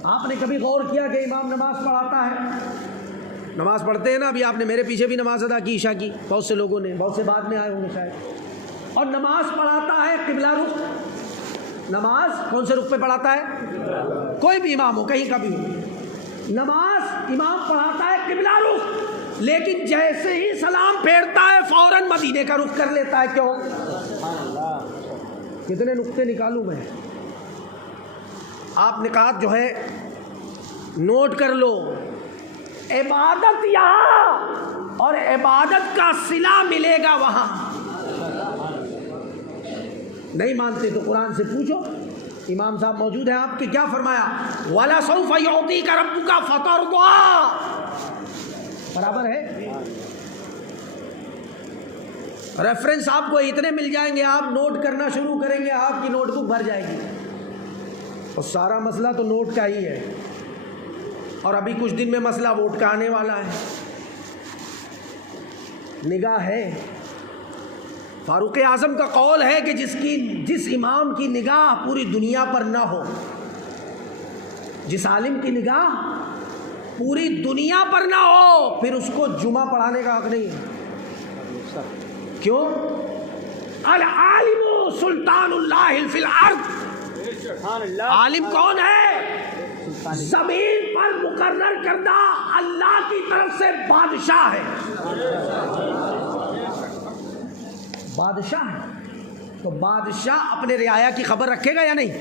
آپ نے کبھی غور کیا کہ امام نماز پڑھاتا ہے، نماز پڑھتے ہیں نا، ابھی آپ نے میرے پیچھے بھی نماز ادا کی عشاء کی، بہت سے لوگوں نے، بہت سے بعد میں آئے ہوں گے شاید، اور نماز پڑھاتا ہے قبلہ رخ۔ نماز کون سے رخ پہ پڑھاتا ہے؟ کوئی بھی امام ہو، کہیں کا بھی ہو، نماز امام پڑھاتا ہے قبلہ رخ، لیکن جیسے ہی سلام پھیرتا ہے فوراً مدینے کا رخ کر لیتا ہے۔ کیوں؟ کتنے نقطے نکالوں میں، آپ نکات جو ہے نوٹ کر لو۔ عبادت یہاں اور عبادت کا صلہ ملے گا وہاں. نہیں مانتے تو قرآن سے پوچھو. امام صاحب موجود ہیں آپ کے, کیا فرمایا؟ وَلَسَوْفَ يُعْطِيكَ رَبُّكَ فَتَرْضَىٰ. برابر ہے. ریفرنس آپ کو اتنے مل جائیں گے, آپ نوٹ کرنا شروع کریں گے, آپ کی نوٹ بک بھر جائے گی. اور سارا مسئلہ تو نوٹ کا ہی ہے, اور ابھی کچھ دن میں مسئلہ ووٹ کا آنے والا ہے. نگاہ ہے. فاروق اعظم کا قول ہے کہ جس امام کی نگاہ پوری دنیا پر نہ ہو, جس عالم کی نگاہ پوری دنیا پر نہ ہو, پھر اس کو جمعہ پڑھانے کا حق نہیں ہے. کیوں؟ العالم سلطان اللہ فی الارض. عالم کون ہے؟ زمین پر مقرر کردہ اللہ کی طرف سے بادشاہ ہے. بادشاہ ہے تو بادشاہ اپنے رعایا کی خبر رکھے گا یا نہیں؟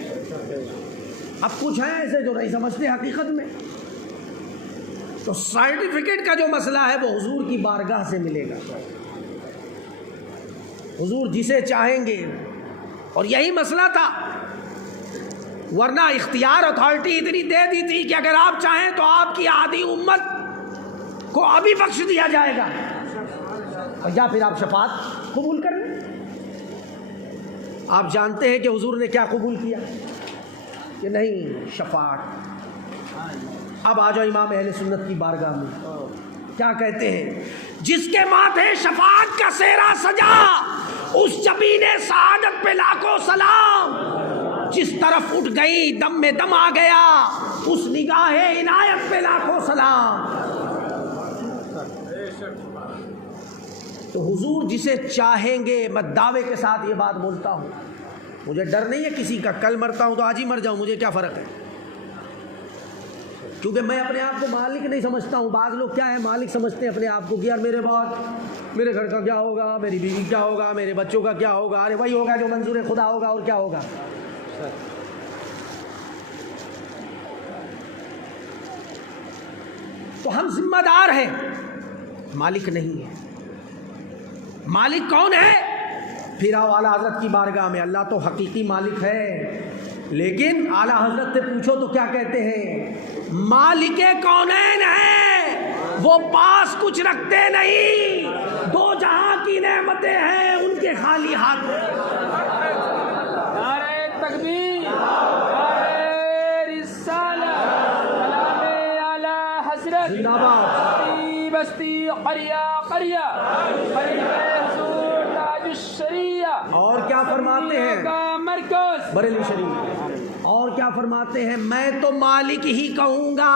اب کچھ ہیں ایسے جو نہیں سمجھتے حقیقت میں. تو سرٹیفکیٹ کا جو مسئلہ ہے وہ حضور کی بارگاہ سے ملے گا. حضور جسے چاہیں گے, اور یہی مسئلہ تھا, ورنہ اختیار اتھارٹی اتنی دے دی تھی کہ اگر آپ چاہیں تو آپ کی آدھی امت کو ابھی بخش دیا جائے گا, یا پھر آپ شفاعت قبول کر لیں. آپ جانتے ہیں کہ حضور نے کیا قبول کیا کہ نہیں؟ شفاعت. اب آ جاؤ امام اہل سنت کی بارگاہ میں, کیا کہتے ہیں؟ جس کے ماتھے شفاعت کا سہرا سجا, اس جبین سعادت پہ لاکھوں سلام. جس طرف اٹھ گئی دم میں دم آ گیا, اس نگاہ عنایت پہ لاکھوں سلام. تو حضور جسے چاہیں گے, میں دعوے کے ساتھ یہ بات بولتا ہوں, مجھے ڈر نہیں ہے کسی کا, کل مرتا ہوں تو آج ہی مر جاؤں, مجھے کیا فرق ہے؟ کیونکہ میں اپنے آپ کو مالک نہیں سمجھتا ہوں. بعض لوگ کیا ہے, مالک سمجھتے ہیں اپنے آپ کو کہ یار میرے بعد میرے گھر کا کیا ہوگا, میری بیوی کیا ہوگا, میرے بچوں کا کیا ہوگا. ارے وہی ہوگا جو منظور خدا ہوگا, اور کیا ہوگا. تو ہم ذمہ دار ہیں, مالک نہیں ہے. مالک کون ہے؟ پھر آؤ اعلیٰ حضرت کی بارگاہ میں. اللہ تو حقیقی مالک ہے, لیکن اعلیٰ حضرت سے پوچھو تو کیا کہتے ہیں؟ مالک کونین ہے, وہ پاس کچھ رکھتے نہیں, دو جہاں کی نعمتیں ہیں ان کے خالی ہاتھ. نعرہ تکبیر, نعرہ رسالت, سلام اعلیٰ حضرت, زندہ باد. بستی قریہ قریہ, حضور تاج الشریعہ. اور کیا فرماتے ہیں؟ کا مرکز بریلی شریف. اور کیا فرماتے ہیں؟ میں تو مالک ہی کہوں گا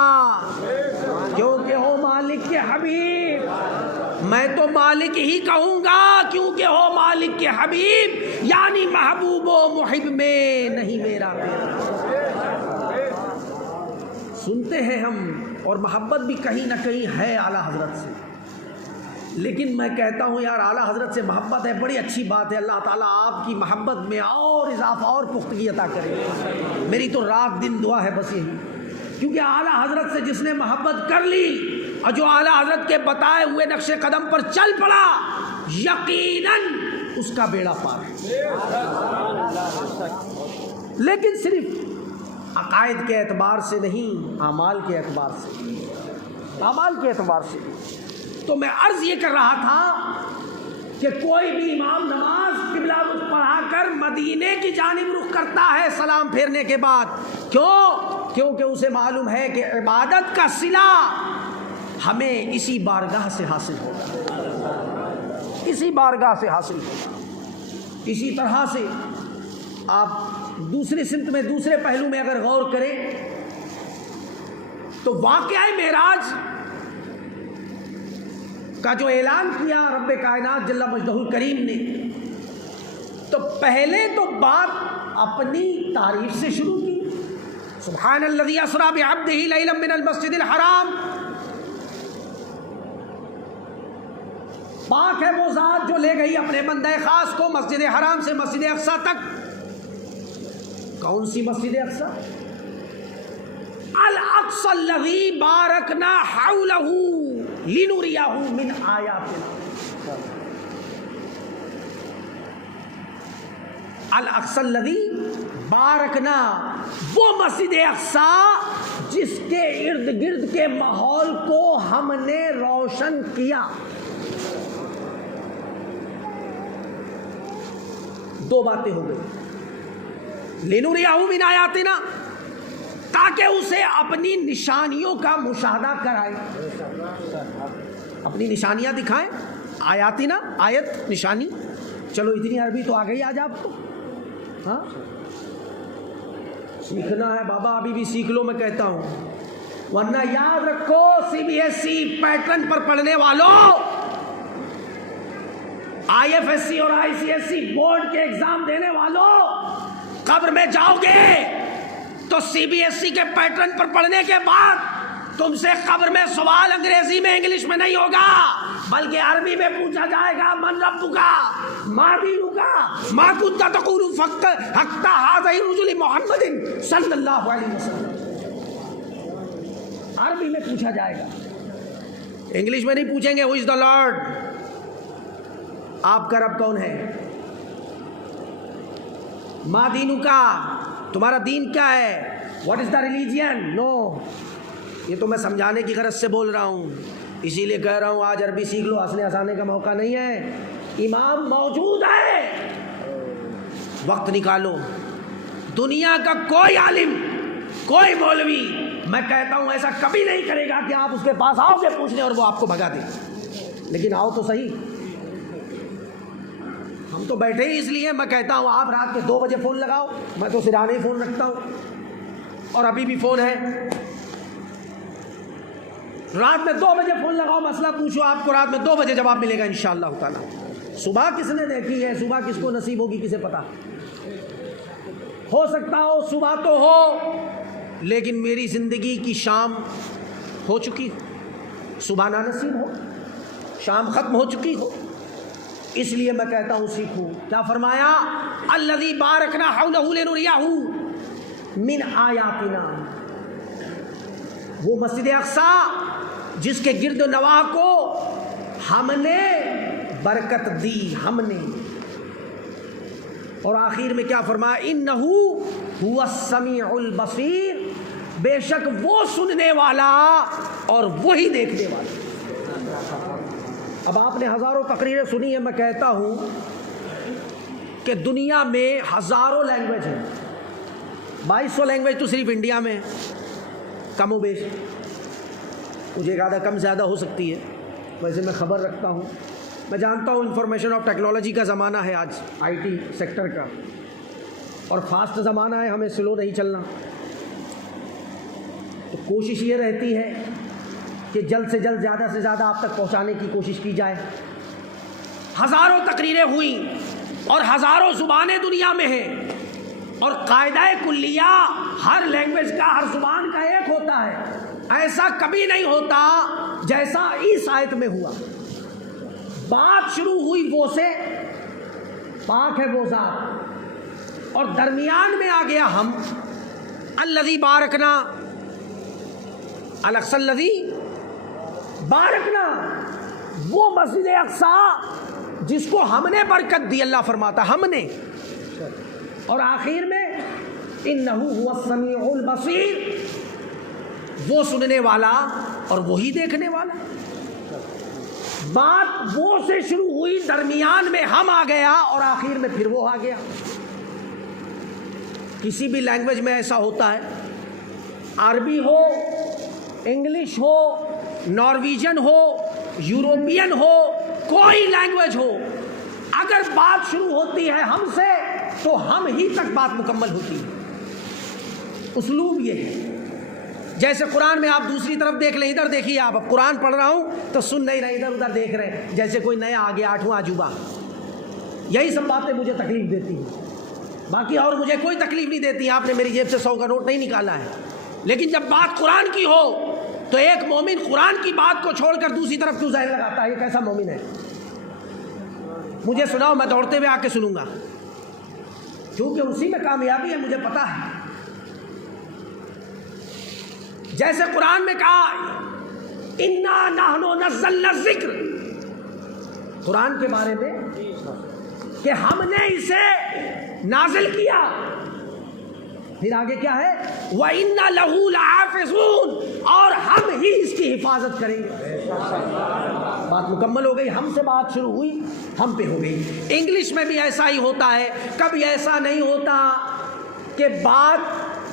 کیونکہ ہو مالک کے حبیب. میں تو مالک ہی کہوں گا کیونکہ ہو مالک کے حبیب, یعنی محبوب و محب میں نہیں میرا پیارا. سنتے ہیں ہم, اور محبت بھی کہیں نہ کہیں ہے اعلیٰ حضرت سے, لیکن میں کہتا ہوں یار اعلیٰ حضرت سے محبت ہے, بڑی اچھی بات ہے. اللہ تعالیٰ آپ کی محبت میں اور اضافہ اور پختگی عطا کرے. میری تو رات دن دعا ہے بس یہی, کیونکہ اعلیٰ حضرت سے جس نے محبت کر لی اور جو اعلیٰ حضرت کے بتائے ہوئے نقش قدم پر چل پڑا, یقیناً اس کا بیڑا پار ہے. لیکن صرف عقائد کے اعتبار سے نہیں, اعمال کے اعتبار سے, اعمال کے اعتبار سے. تو میں عرض یہ کر رہا تھا کہ کوئی بھی امام نماز قبلہ رخ پڑھا کر مدینے کی جانب رخ کرتا ہے سلام پھیرنے کے بعد. کیوں؟ کیونکہ اسے معلوم ہے کہ عبادت کا صلہ ہمیں اسی بارگاہ سے حاصل ہوگا, اسی بارگاہ سے حاصل ہوگا. اسی طرح سے آپ دوسری سمت میں, دوسرے پہلو میں اگر غور کریں تو واقعہ معراج کا جو اعلان کیا رب کائنات جل مجدہ الکریم نے, تو پہلے تو بات اپنی تعریف سے شروع کی. سبحان الذی اسری بعبدہ لیلا من المسجد الحرام, پاک ہے وہ ذات جو لے گئی اپنے بندہ خاص کو مسجد حرام سے مسجد اقصی تک. کون سی مسجد اقصی؟ الاقصی الذی بارکنا حولہ لنریہ من آیاتنا، الاقصی الذی بارکنا، وہ مسجد اقصی جس کے ارد گرد کے ماحول کو ہم نے روشن کیا۔ دو باتیں ہو گئی، لنریہ من آیاتنا، تاکہ اسے اپنی نشانیوں کا مشاہدہ کرائے، اپنی نشانیاں دکھائیں۔ آیاتنا، آیت نشانی، چلو اتنی عربی تو آ گئی آج آپ کو، ہاں سیکھنا ہے بابا، ابھی بھی سیکھ لو میں کہتا ہوں، ورنہ یاد رکھو C B S E pattern پر پڑھنے والوں، آئی ایف ایس سی اور I C S C board کے ایگزام دینے والوں، قبر میں جاؤ گے تو سی بی ایس ای کے پیٹرن پر پڑھنے کے بعد تم سے قبر میں سوال انگریزی میں انگلش میں نہیں ہوگا، بلکہ عربی میں پوچھا جائے گا، من ربکا ما دینکا ما کنت تقول حق هذه رجل محمد صلی اللہ علیہ وسلم، عربی میں پوچھا جائے گا، انگلش میں نہیں پوچھیں گے ہو از دا لارڈ، آپ کا رب کون ہے، ما دینکا تمہارا دین کیا ہے، واٹ از دا ریلیجین، نو، یہ تو میں سمجھانے کی غرض سے بول رہا ہوں، اسی لیے کہہ رہا ہوں آج عربی سیکھ لو، ہنسنے ہنسانے کا موقع نہیں ہے، امام موجود ہے، وقت نکالو۔ دنیا کا کوئی عالم، کوئی مولوی، میں کہتا ہوں ایسا کبھی نہیں کرے گا کہ آپ اس کے پاس آؤ گے پوچھنے اور وہ آپ کو بھگا دے، لیکن آؤ تو صحیح، ہم تو بیٹھے ہی اس لیے، میں کہتا ہوں آپ رات کے 2 بجے فون لگاؤ، میں تو سرانے ہی فون رکھتا ہوں اور ابھی بھی فون ہے، رات میں 2 بجے فون لگاؤ، مسئلہ پوچھو، آپ کو رات میں 2 بجے جواب ملے گا انشاءاللہ تعالی۔ صبح کس نے دیکھی ہے، صبح کس کو نصیب ہوگی کسے پتا، ہو سکتا ہو صبح تو ہو لیکن میری زندگی کی شام ہو چکی، صبح نہ نصیب ہو، شام ختم ہو چکی ہو، اس لیے میں کہتا ہوں سیکھوں۔ کیا فرمایا، الذی بارکنا حولہ لنریہ من آیاتنا، وہ مسجد اقصی جس کے گرد و نواح کو ہم نے برکت دی، ہم نے، اور آخر میں کیا فرمایا، انہ هو السمیع البصیر، بے شک وہ سننے والا اور وہی دیکھنے والا۔ اب آپ نے ہزاروں تقریریں سنی ہیں، میں کہتا ہوں کہ دنیا میں ہزاروں لینگویج ہیں، 2200 لینگویج تو صرف انڈیا میں کم و بیش، مجھے ایک آدھا کم زیادہ ہو سکتی ہے، ویسے میں خبر رکھتا ہوں، میں جانتا ہوں انفارمیشن آف ٹیکنالوجی کا زمانہ ہے آج، آئی ٹی سیکٹر کا، اور فاسٹ زمانہ ہے، ہمیں سلو نہیں چلنا، تو کوشش یہ رہتی ہے کہ جلد سے جلد زیادہ سے زیادہ آپ تک پہنچانے کی کوشش کی جائے۔ ہزاروں تقریریں ہوئیں اور ہزاروں زبانیں دنیا میں ہیں، اور قاعدہ کلیہ ہر لینگویج کا، ہر زبان کا ایک ہوتا ہے، ایسا کبھی نہیں ہوتا جیسا اس آیت میں ہوا۔ بات شروع ہوئی وہ سے، پاک ہے وہ ذات، اور درمیان میں آ گیا ہم، الذی بارکنا، الاقصی الذی بارکنا، وہ مسجد اقصی جس کو ہم نے برکت دی، اللہ فرماتا ہم نے، اور آخر میں انہ هو السمیع البصیر، وہ سننے والا اور وہی دیکھنے والا۔ بات وہ سے شروع ہوئی، درمیان میں ہم آ گیا اور آخر میں پھر وہ آ گیا۔ کسی بھی لینگویج میں ایسا ہوتا ہے، عربی ہو، انگلش ہو، نارویجن ہو، یوروپین ہو، کوئی لینگویج ہو، اگر بات شروع ہوتی ہے ہم سے تو ہم ہی تک بات مکمل ہوتی ہے۔ اسلوب یہ ہے، جیسے قرآن میں آپ دوسری طرف دیکھ لیں، ادھر دیکھیے آپ، اب قرآن پڑھ رہا ہوں تو سن نہیں رہے، ادھر ادھر دیکھ رہے ہیں جیسے کوئی نیا آ گیا 8واں عجوبہ۔ یہی سب باتیں مجھے تکلیف دیتی ہیں، باقی اور مجھے کوئی تکلیف نہیں دیتی۔ آپ نے میری جیب سے 100 کا نوٹ نہیں نکالا ہے، لیکن جب بات قرآن کی ہو تو ایک مومن قرآن کی بات کو چھوڑ کر دوسری طرف کیوں ذہن لگاتا ہے؟ یہ کیسا مومن ہے؟ مجھے سناؤ، میں دوڑتے ہوئے آ کے سنوں گا، کیونکہ اسی میں کامیابی ہے، مجھے پتا ہے۔ جیسے قرآن میں کہا انا نحن نزلنا الذکر، قرآن کے بارے میں کہ ہم نے اسے نازل کیا، پھر آگے کیا ہے وَإِنَّا لَهُ لَحَافِظُونَ، اور ہم ہی اس کی حفاظت کریں گے۔ بات مکمل ہو گئی، ہم سے بات شروع ہوئی، ہم پہ ہو گئی۔ انگلش میں بھی ایسا ہی ہوتا ہے، کبھی ایسا نہیں ہوتا کہ بات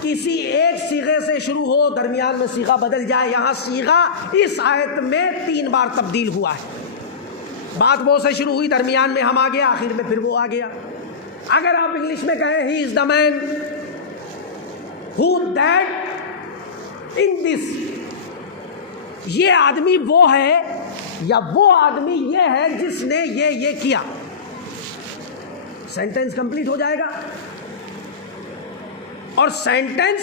کسی ایک صیغے سے شروع ہو درمیان میں صیغہ بدل جائے۔ یہاں صیغہ اس آیت میں 3 بار تبدیل ہوا ہے۔ بات وہ سے شروع ہوئی، درمیان میں ہم آ گیا، آخر میں پھر وہ آ گیا۔ اگر آپ انگلش میں کہیں ہی از دا مین who that in this، یہ آدمی وہ ہے یا وہ آدمی یہ ہے جس نے یہ کیا، سینٹنس کمپلیٹ ہو جائے گا۔ اور سینٹنس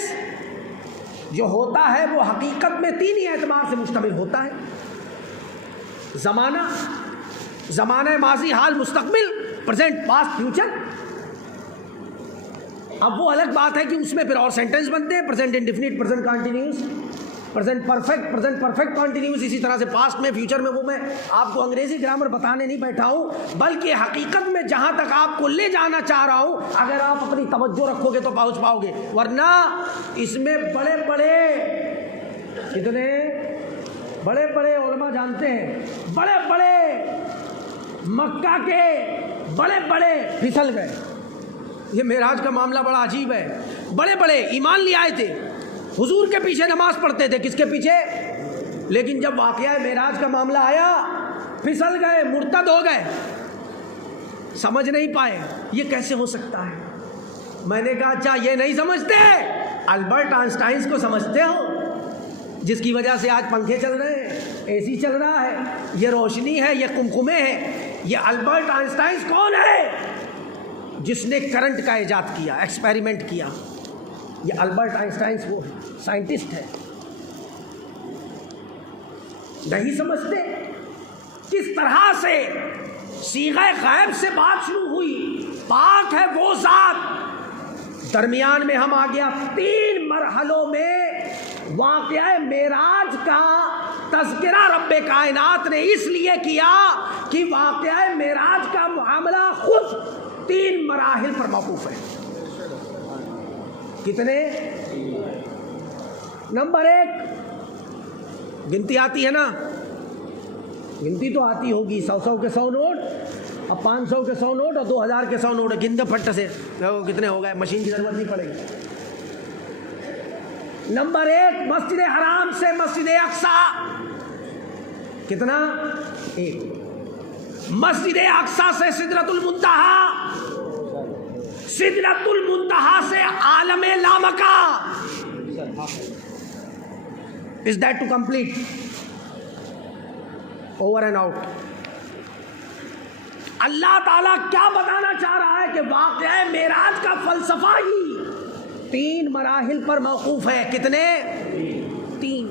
جو ہوتا ہے وہ حقیقت میں 3 ہی اعتبار سے مشتمل ہوتا ہے، زمانہ ماضی، حال مستقبل، پریزنٹ پاسٹ فیوچر۔ اب وہ الگ بات ہے کہ اس میں پھر اور سینٹنس بنتے ہیں، present indefinite, present continuous, present perfect continuous, اسی طرح سے پاسٹ میں، فیوچر میں۔ وہ میں آپ کو انگریزی گرامر بتانے نہیں بیٹھا ہوں، بلکہ حقیقت میں جہاں تک آپ کو لے جانا چاہ رہا ہوں، اگر آپ اپنی توجہ رکھو گے تو پہنچ پاؤ گے، ورنہ اس میں بڑے بڑے علماء جانتے ہیں، بڑے مکہ کے بڑے پھسل گئے۔ یہ معراج کا معاملہ بڑا عجیب ہے۔ بڑے ایمان لے آئے تھے، حضور کے پیچھے نماز پڑھتے تھے، کس کے پیچھے؟ لیکن جب واقعہ معراج کا معاملہ آیا پھسل گئے، مرتد ہو گئے، سمجھ نہیں پائے یہ کیسے ہو سکتا ہے۔ میں نے کہا اچھا یہ نہیں سمجھتے، البرٹ آئنسٹائن کو سمجھتے ہو، جس کی وجہ سے آج پنکھے چل رہے ہیں، اے سی چل رہا ہے، یہ روشنی ہے، یہ قمقمے ہیں۔ یہ البرٹ آئنسٹائن کون ہے؟ جس نے کرنٹ کا ایجاد کیا، ایکسپیریمنٹ کیا۔ یہ البرٹ آئنسٹائن وہ سائنٹسٹ ہے۔ نہیں سمجھتے کس طرح سے صیغہ غیب سے بات شروع ہوئی، پاک ہے وہ ذات، درمیان میں ہم آ گیا 3 مرحلوں میں واقعہ معراج کا تذکرہ رب کائنات نے اس لیے کیا کہ واقعہ معراج کا معاملہ خود 3 مراحل پر موقوف ہے۔ کتنے؟ نمبر 1، گنتی آتی ہے نا، گنتی تو آتی ہوگی، 100 کے 100 نوٹ، اب 500 کے 100 نوٹ اور 2000 کے 100 نوٹ، گن دے پھٹ سے کتنے ہو گئے، مشین کی ضرورت نہیں پڑے گی۔ نمبر 1، مسجد حرام سے مسجد اقصی، کتنا؟ 1۔ مسجد اقصی سے سدرۃ المنتہا، سدرۃ المنتہا سے عالم لامکہ۔ Is that to complete? Over and out۔ اللہ تعالیٰ کیا بتانا چاہ رہا ہے کہ واقعہ معراج کا فلسفہ ہی 3 مراحل پر موقوف ہے۔ کتنے؟ 3۔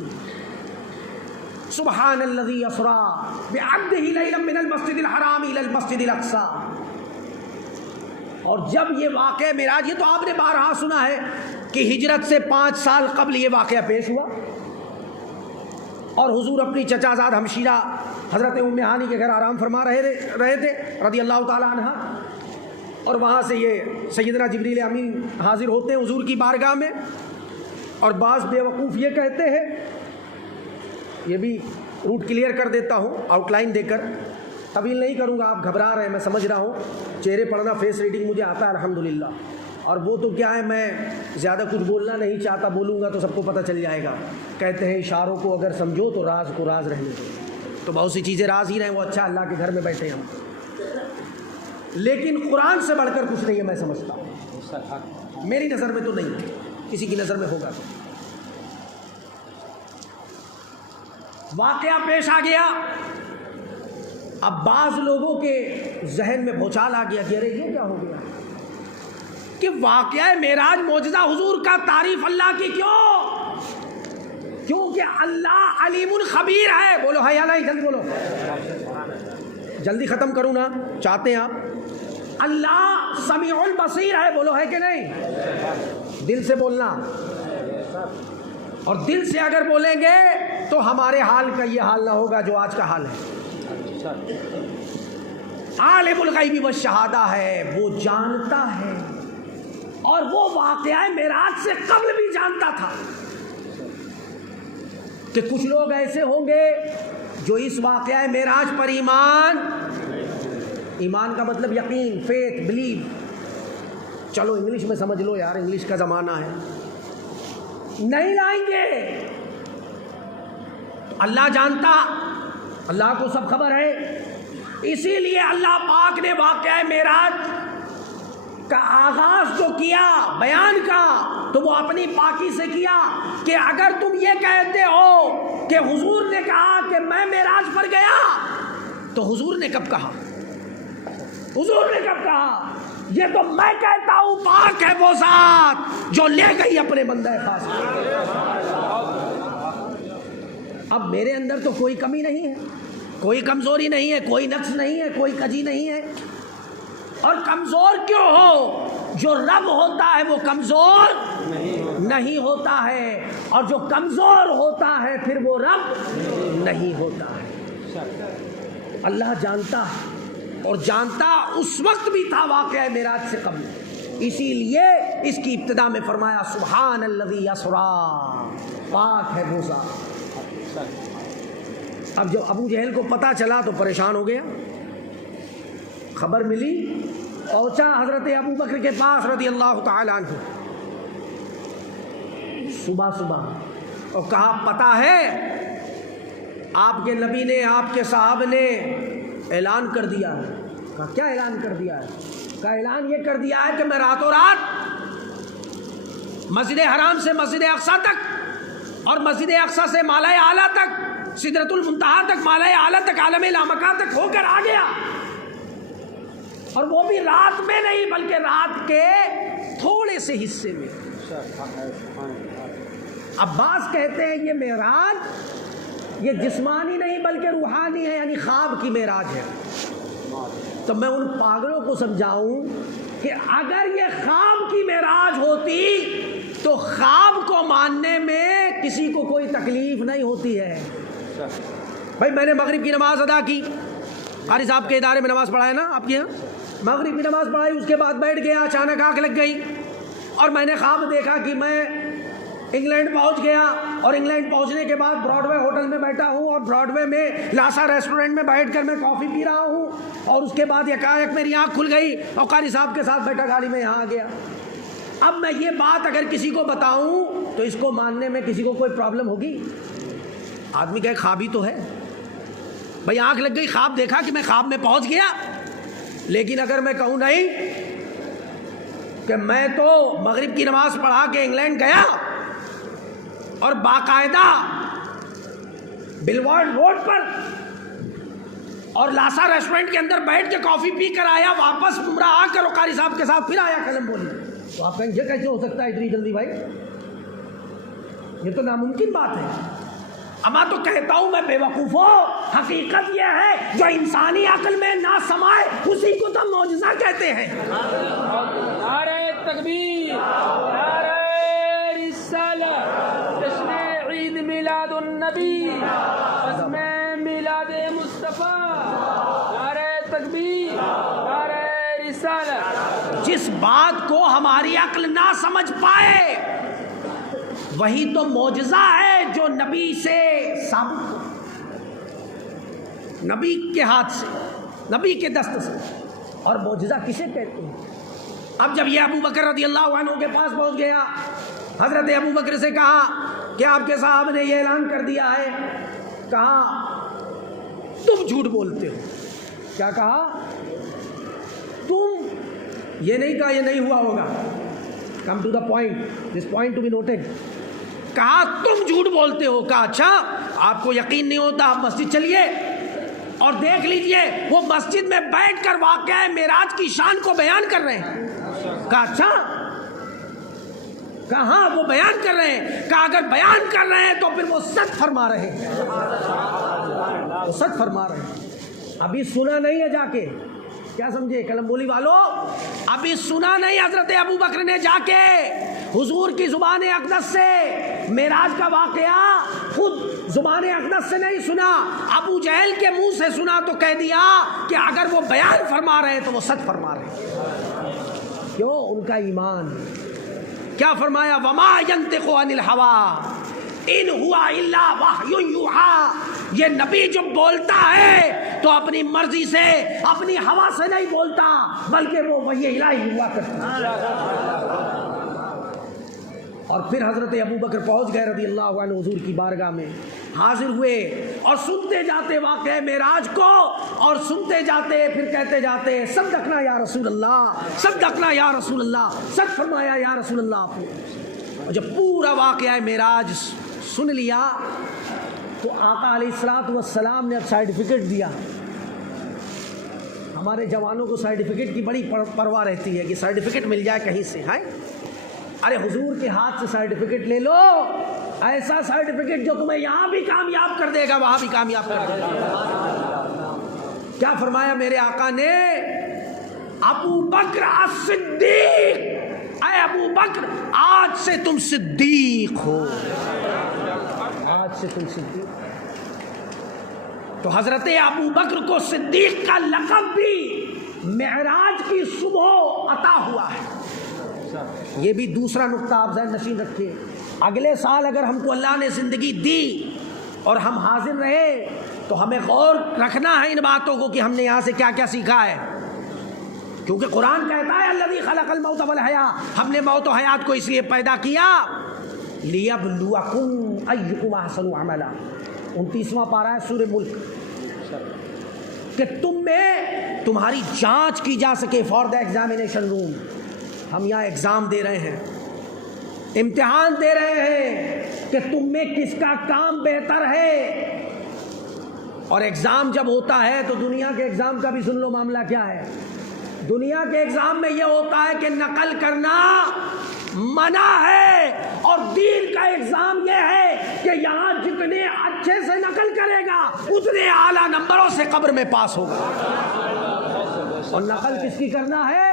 سبحان الذی اسری بعبدہ لیلا من المسجد الحرام الی المسجد الاقصی۔ اور جب یہ واقعہ معراج، یہ تو آپ نے بارہا سنا ہے کہ ہجرت سے 5 سال قبل یہ واقعہ پیش ہوا، اور حضور اپنی چچا زاد ہمشیرہ حضرت ام ہانی کے گھر آرام فرما رہے تھے رضی اللہ تعالیٰ عنہ، اور وہاں سے یہ سیدنا جبریل امین حاضر ہوتے ہیں حضور کی بارگاہ میں، اور بعض بے وقوف یہ کہتے ہیں، یہ بھی روٹ کلیئر کر دیتا ہوں آؤٹ لائن دے کر، طویل نہیں کروں گا، آپ گھبرا رہے ہیں میں سمجھ رہا ہوں، چہرے پڑھنا فیس ریڈنگ مجھے آتا ہے الحمدللہ، اور وہ تو کیا ہے میں زیادہ کچھ بولنا نہیں چاہتا، بولوں گا تو سب کو پتہ چل جائے گا۔ کہتے ہیں اشاروں کو اگر سمجھو تو راز کو راز رہنے دو، تو بہت سی چیزیں راز ہی رہیں، وہ اچھا اللہ کے گھر میں بیٹھے ہم، لیکن قرآن سے بڑھ کر کچھ نہیں ہے میں سمجھتا ہوں، میری نظر میں تو نہیں ہے، کسی کی نظر میں ہوگا تو۔ واقعہ پیش آ گیا، اب بعض لوگوں کے ذہن میں بھوچال آ گیا کہ ارے یہ کیا ہو گیا، کہ واقعہ معراج معجزہ حضور کا، تعریف اللہ کی کیوں؟ کیونکہ اللہ علیم خبیر ہے۔ بولو ہے یا نہیں؟ جلدی بولو، جلدی ختم کروں نا، چاہتے ہیں آپ؟ اللہ سمیع البصیر ہے، بولو ہے کہ نہیں؟ دل سے بولنا، اور دل سے اگر بولیں گے تو ہمارے حال کا یہ حال نہ ہوگا جو آج کا حال ہے۔ عالم الغیب والشہادہ ہے، وہ جانتا ہے، اور وہ واقعہ معراج سے قبل بھی جانتا تھا کہ کچھ لوگ ایسے ہوں گے جو اس واقعہ معراج پر ایمان کا مطلب یقین، فیتھ، بلیو، چلو انگلش میں سمجھ لو یار، انگلش کا زمانہ ہے، نہیں لائیں گے۔ اللہ جانتا، اللہ کو سب خبر ہے، اسی لیے اللہ پاک نے واقعہ معراج کا آغاز جو کیا بیان کا تو وہ اپنی پاکی سے کیا کہ اگر تم یہ کہتے ہو کہ حضور نے کہا کہ میں معراج پر گیا، تو حضور نے کب کہا؟ حضور نے کب کہا؟ یہ تو میں کہتا ہوں، پاک ہے وہ ذات جو لے گئی اپنے بندہ خاص کو۔ اب میرے اندر تو کوئی کمی نہیں ہے، کوئی کمزوری نہیں ہے، کوئی نقص نہیں ہے، کوئی کجی نہیں ہے، اور کمزور کیوں ہو؟ جو رب ہوتا ہے وہ کمزور نہیں ہوتا ہے، اور جو کمزور ہوتا ہے پھر وہ رب نہیں ہوتا ہے۔ اللہ جانتا ہے، اور جانتا اس وقت بھی تھا واقعہ معراج سے قبل، اسی لیے اس کی ابتدا میں فرمایا سبحان الذی اسری، پاک ہے وہ ذات۔ اب جب ابو جہل کو پتہ چلا تو پریشان ہو گیا، خبر ملی، پہنچا حضرت ابو بکر کے پاس رضی اللہ تعالی عنہ صبح اور کہا پتہ ہے آپ کے نبی نے، آپ کے صحابہ نے اعلان کر دیا ہے۔ کہا کیا اعلان کر دیا ہے؟ کہا اعلان یہ کر دیا ہے کہ میں راتوں رات مسجد حرام سے مسجد اقصی تک، اور مسجد اقصی سے مالائے اعلیٰ تک، سدرۃ المنتہا تک، مالائے اعلیٰ تک، عالم لامکان تک ہو کر آ گیا، اور وہ بھی رات میں نہیں بلکہ رات کے تھوڑے سے حصے میں۔ عباس کہتے ہیں یہ معراج یہ جسمانی نہیں بلکہ روحانی ہے، یعنی خواب کی معراج ہے۔ تو میں ان پاگلوں کو سمجھاؤں کہ اگر یہ خواب کی معراج ہوتی تو خواب کو ماننے میں کسی کو کوئی تکلیف نہیں ہوتی ہے۔ بھائی میں نے مغرب کی نماز ادا کی، قاری صاحب کے ادارے میں نماز پڑھائے نا آپ کے یہاں، مغرب کی نماز پڑھائی، اس کے بعد بیٹھ گیا، اچانک آنکھ لگ گئی اور میں نے خواب دیکھا کہ میں انگلینڈ پہنچ گیا، اور انگلینڈ پہنچنے کے بعد براڈ وے ہوٹل میں بیٹھا ہوں، اور براڈ وے میں لاسا ریسٹورنٹ میں بیٹھ کر میں کافی پی رہا ہوں، اور اس کے بعد یکایک میری آنکھ کھل گئی اور قاری صاحب کے ساتھ بیٹھا گاڑی میں یہاں آ گیا۔ اب میں یہ بات اگر کسی کو بتاؤں تو اس کو ماننے میں کسی کو کوئی پرابلم ہوگی؟ آدمی کہے خواب ہی تو ہے بھائی، آنکھ لگ گئی، خواب دیکھا کہ میں خواب میں پہنچ گیا۔ لیکن اگر میں کہوں نہیں کہ میں تو مغرب کی نماز پڑھا کے انگلینڈ گیا اور باقاعدہ بلوارڈ روڈ پر اور لاسا ریسٹورنٹ کے اندر بیٹھ کے کافی پی کر آیا، واپس عمرہ آ کر قاری صاحب کے ساتھ پھر آیا کلم بولی، تو آپ کہیں یہ کیسے ہو سکتا ہے اتنی جلدی؟ بھائی یہ تو ناممکن بات ہے۔ اما تو کہتا ہوں میں بے وقوف ہوں، حقیقت یہ ہے جو انسانی عقل میں نہ سمائے اسی کو تو معجزہ کہتے ہیں۔ نعرہ تکبیر، نعرہ رسالت، جشن عید میلاد النبی، عزم میلاد مصطفیٰ، نعرہ تکبیر، نعرہ رسالت۔ جس بات کو ہماری عقل نہ سمجھ پائے وہی تو معجزہ ہے جو نبی سے ثابت ہو، نبی کے ہاتھ سے، نبی کے دست سے۔ اور معجزہ کسے کہتے ہیں؟ اب جب یہ ابو بکر رضی اللہ عنہ کے پاس پہنچ گیا، حضرت ابو بکر سے کہا کہ آپ کے صاحب نے یہ اعلان کر دیا ہے، کہا تم جھوٹ بولتے ہو۔ کیا کہا؟ تم یہ نہیں کہا یہ نہیں ہوا ہوگا، come to the point, this point to be noted. کہا تم جھوٹ بولتے ہو۔ کہا اچھا آپ کو یقین نہیں ہوتا، آپ مسجد چلیے اور دیکھ لیجئے، وہ مسجد میں بیٹھ کر واقعہ معراج کی شان کو بیان کر رہے ہیں۔ کہا اچھا، کہا ہاں وہ بیان کر رہے ہیں۔ کہا اگر بیان کر رہے ہیں تو پھر وہ سچ فرما رہے ہیں، وہ سچ فرما رہے ہیں۔ ابھی سنا نہیں ہے جا کے، کیا سمجھے کلم بولی والو، ابھی سنا نہیں حضرت ابو بکر نے جا کے حضور کی زبان اقدس سے معراج کا واقعہ خود زبان اقدس سے نہیں سنا، ابو جہل کے منہ سے سنا تو کہہ دیا کہ اگر وہ بیان فرما رہے ہیں تو وہ سچ فرما رہے ہیں۔ کیوں؟ ان کا ایمان۔ کیا فرمایا؟ وما ينطق عن الهوى ان هو الا وحی یوحی، یہ نبی جو بولتا ہے تو اپنی مرضی سے، اپنی ہوا سے نہیں بولتا، بلکہ وہ وحی الہی ہوا کرتا ہے۔ اور پھر حضرت ابوبکر پہنچ گئے رضی اللہ عنہ حضور کی بارگاہ میں، حاضر ہوئے اور سنتے جاتے واقعہ معراج کو، اور سنتے جاتے پھر کہتے جاتے صدقنا یا رسول اللہ، صدقنا یا رسول اللہ، سچ فرمایا یا رسول اللہ آپ نے۔ اور جب پورا واقعہ معراج سن لیا تو آقا علیہ الصلوۃ والسلام نے اب سرٹیفکیٹ دیا۔ ہمارے جوانوں کو سرٹیفکیٹ کی بڑی پرواہ رہتی ہے کہ سرٹیفکیٹ مل جائے کہیں سے، ہیں؟ ارے حضور کے ہاتھ سے سرٹیفکیٹ لے لو، ایسا سرٹیفکیٹ جو تمہیں یہاں بھی کامیاب کر دے گا وہاں بھی کامیاب کر دے گا۔ کیا فرمایا میرے آقا نے؟ ابو بکر الصدیق، اے ابو بکر آج سے تم صدیق ہو، آج سے تم صدیق۔ تو حضرت ابو بکر کو صدیق کا لقب بھی معراج کی صبح عطا ہوا ہے۔ یہ بھی دوسرا نقطہ آپ ذہن نشین رکھیے۔ اگلے سال اگر ہم کو اللہ نے زندگی دی اور ہم حاضر رہے تو ہمیں غور رکھنا ہے ان باتوں کو کہ ہم نے یہاں سے کیا کیا سیکھا ہے، کیونکہ قرآن کہتا ہے الذی خلق الموت والحیاۃ، ہم نے موت و حیات کو اس لیے پیدا کیا لیبلوکم ایکم احسن عملا، 29واں پارہ ہے سورہ ملک، کہ تم میں تمہاری جانچ کی جا سکے فار دا ایگزامینیشن روم۔ ہم یہاں ایگزام دے رہے ہیں، امتحان دے رہے ہیں کہ تم میں کس کا کام بہتر ہے۔ اور ایگزام جب ہوتا ہے تو دنیا کے ایگزام کا بھی سن لو معاملہ کیا ہے۔ دنیا کے ایگزام میں یہ ہوتا ہے کہ نقل کرنا منع ہے، اور دین کا ایگزام یہ ہے کہ یہاں جتنے اچھے سے نقل کرے گا اتنے اعلیٰ نمبروں سے قبر میں پاس ہوگا۔ اور نقل کس کی کرنا ہے؟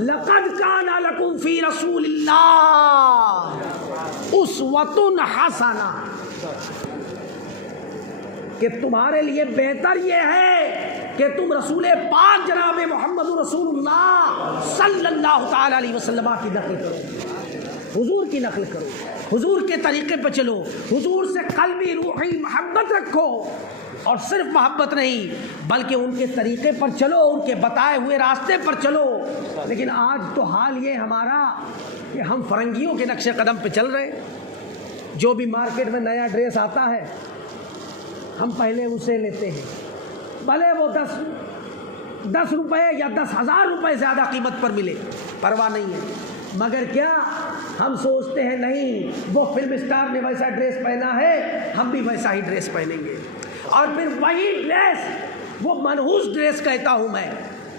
لقد کان لکم فی رسول اللہ اسوۃ حسنہ، کہ تمہارے لیے بہتر یہ ہے کہ تم رسول پاک جناب محمد رسول اللہ صلی اللہ تعالی علیہ وسلم کی نقل کرو، حضور کی نقل کرو، حضور کے طریقے پہ چلو، حضور سے قلبی روحی محبت رکھو، اور صرف محبت نہیں بلکہ ان کے طریقے پر چلو، ان کے بتائے ہوئے راستے پر چلو۔ لیکن آج تو حال یہ ہمارا کہ ہم فرنگیوں کے نقش قدم پہ چل رہے ہیں۔ جو بھی مارکیٹ میں نیا ڈریس آتا ہے ہم پہلے اسے لیتے ہیں، بھلے وہ 10 روپے یا 10,000 روپے زیادہ قیمت پر ملے، پرواہ نہیں ہے، مگر کیا ہم سوچتے ہیں نہیں وہ فلم اسٹار نے ویسا ڈریس پہنا ہے ہم بھی ویسا ہی ڈریس پہنیں گے، اور پھر وہی ڈریس، وہ منحوس ڈریس کہتا ہوں میں،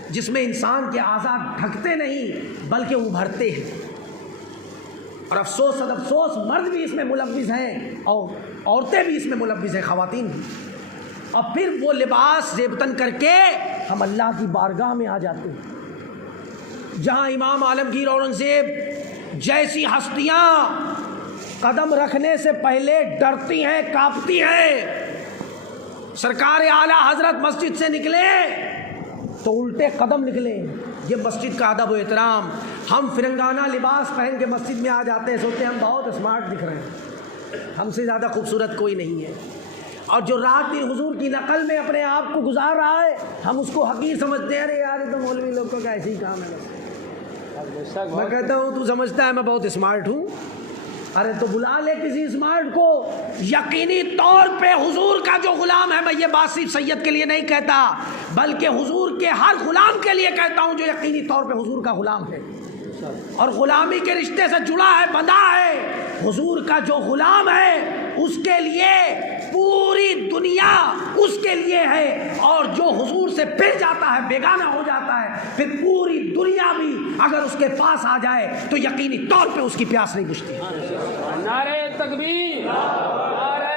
جس میں انسان کے اعضاء ڈھکتے نہیں بلکہ ابھرتے ہیں۔ اور افسوس افسوس مرد بھی اس میں ملوث ہیں اور عورتیں بھی اس میں ملوث ہیں، خواتین بھی۔ اور پھر وہ لباس زیبتن کر کے ہم اللہ کی بارگاہ میں آ جاتے ہیں، جہاں امام عالمگیر اورنگزیب جیسی ہستیاں قدم رکھنے سے پہلے ڈرتی ہیں، کانپتی ہیں۔ سرکار اعلیٰ حضرت مسجد سے نکلے تو الٹے قدم نکلے، یہ مسجد کا ادب و احترام۔ ہم فرنگانہ لباس پہن کے مسجد میں آ جاتے ہیں، سوچتے ہیں ہم بہت اسمارٹ دکھ رہے ہیں، ہم سے زیادہ خوبصورت کوئی نہیں ہے، اور جو رات دن حضور کی نقل میں اپنے آپ کو گزار رہا ہے ہم اس کو حقیر سمجھتے ہیں، ارے یار یہ تو مولوی لوگوں کا ایسے ہی کام ہے۔ میں کہتا ہوں تو سمجھتا ہے میں بہت اسمارٹ ہوں، ارے تو بلا لے کسی اسمارٹ کو۔ یقینی طور پہ حضور کا جو غلام ہے، میں یہ بات صرف سید کے لیے نہیں کہتا بلکہ حضور کے ہر غلام کے لیے کہتا ہوں جو یقینی طور پہ حضور کا غلام ہے اور غلامی کے رشتے سے جڑا ہے، بندھا ہے، حضور کا جو غلام ہے اس کے لیے پوری دنیا اس کے لیے ہے، اور جو حضور سے پھر جاتا ہے، بیگانہ ہو جاتا ہے، پھر پوری دنیا بھی اگر اس کے پاس آ جائے تو یقینی طور پہ اس کی پیاس نہیں بجھتی۔ نعرہ تکبیر، نعرہ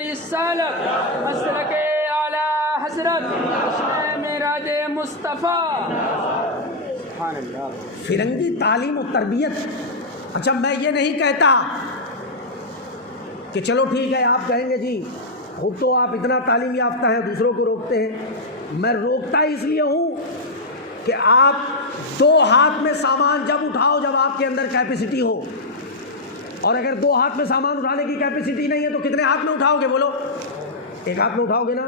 رسالت، مسلک اعلیٰ حضرت، معراج مصطفیٰ۔ فرنگی تعلیم و تربیت، اچھا میں یہ نہیں کہتا کہ چلو ٹھیک ہے آپ کہیں گے جی خود تو آپ اتنا تعلیم یافتہ ہیں دوسروں کو روکتے ہیں. میں روکتا اس لیے ہوں کہ آپ 2 ہاتھ میں سامان جب اٹھاؤ جب آپ کے اندر کیپیسٹی ہو, اور اگر 2 ہاتھ میں سامان اٹھانے کی کیپیسٹی نہیں ہے تو کتنے ہاتھ میں اٹھاؤ گے؟ بولو, 1 ہاتھ میں اٹھاؤ گے نا.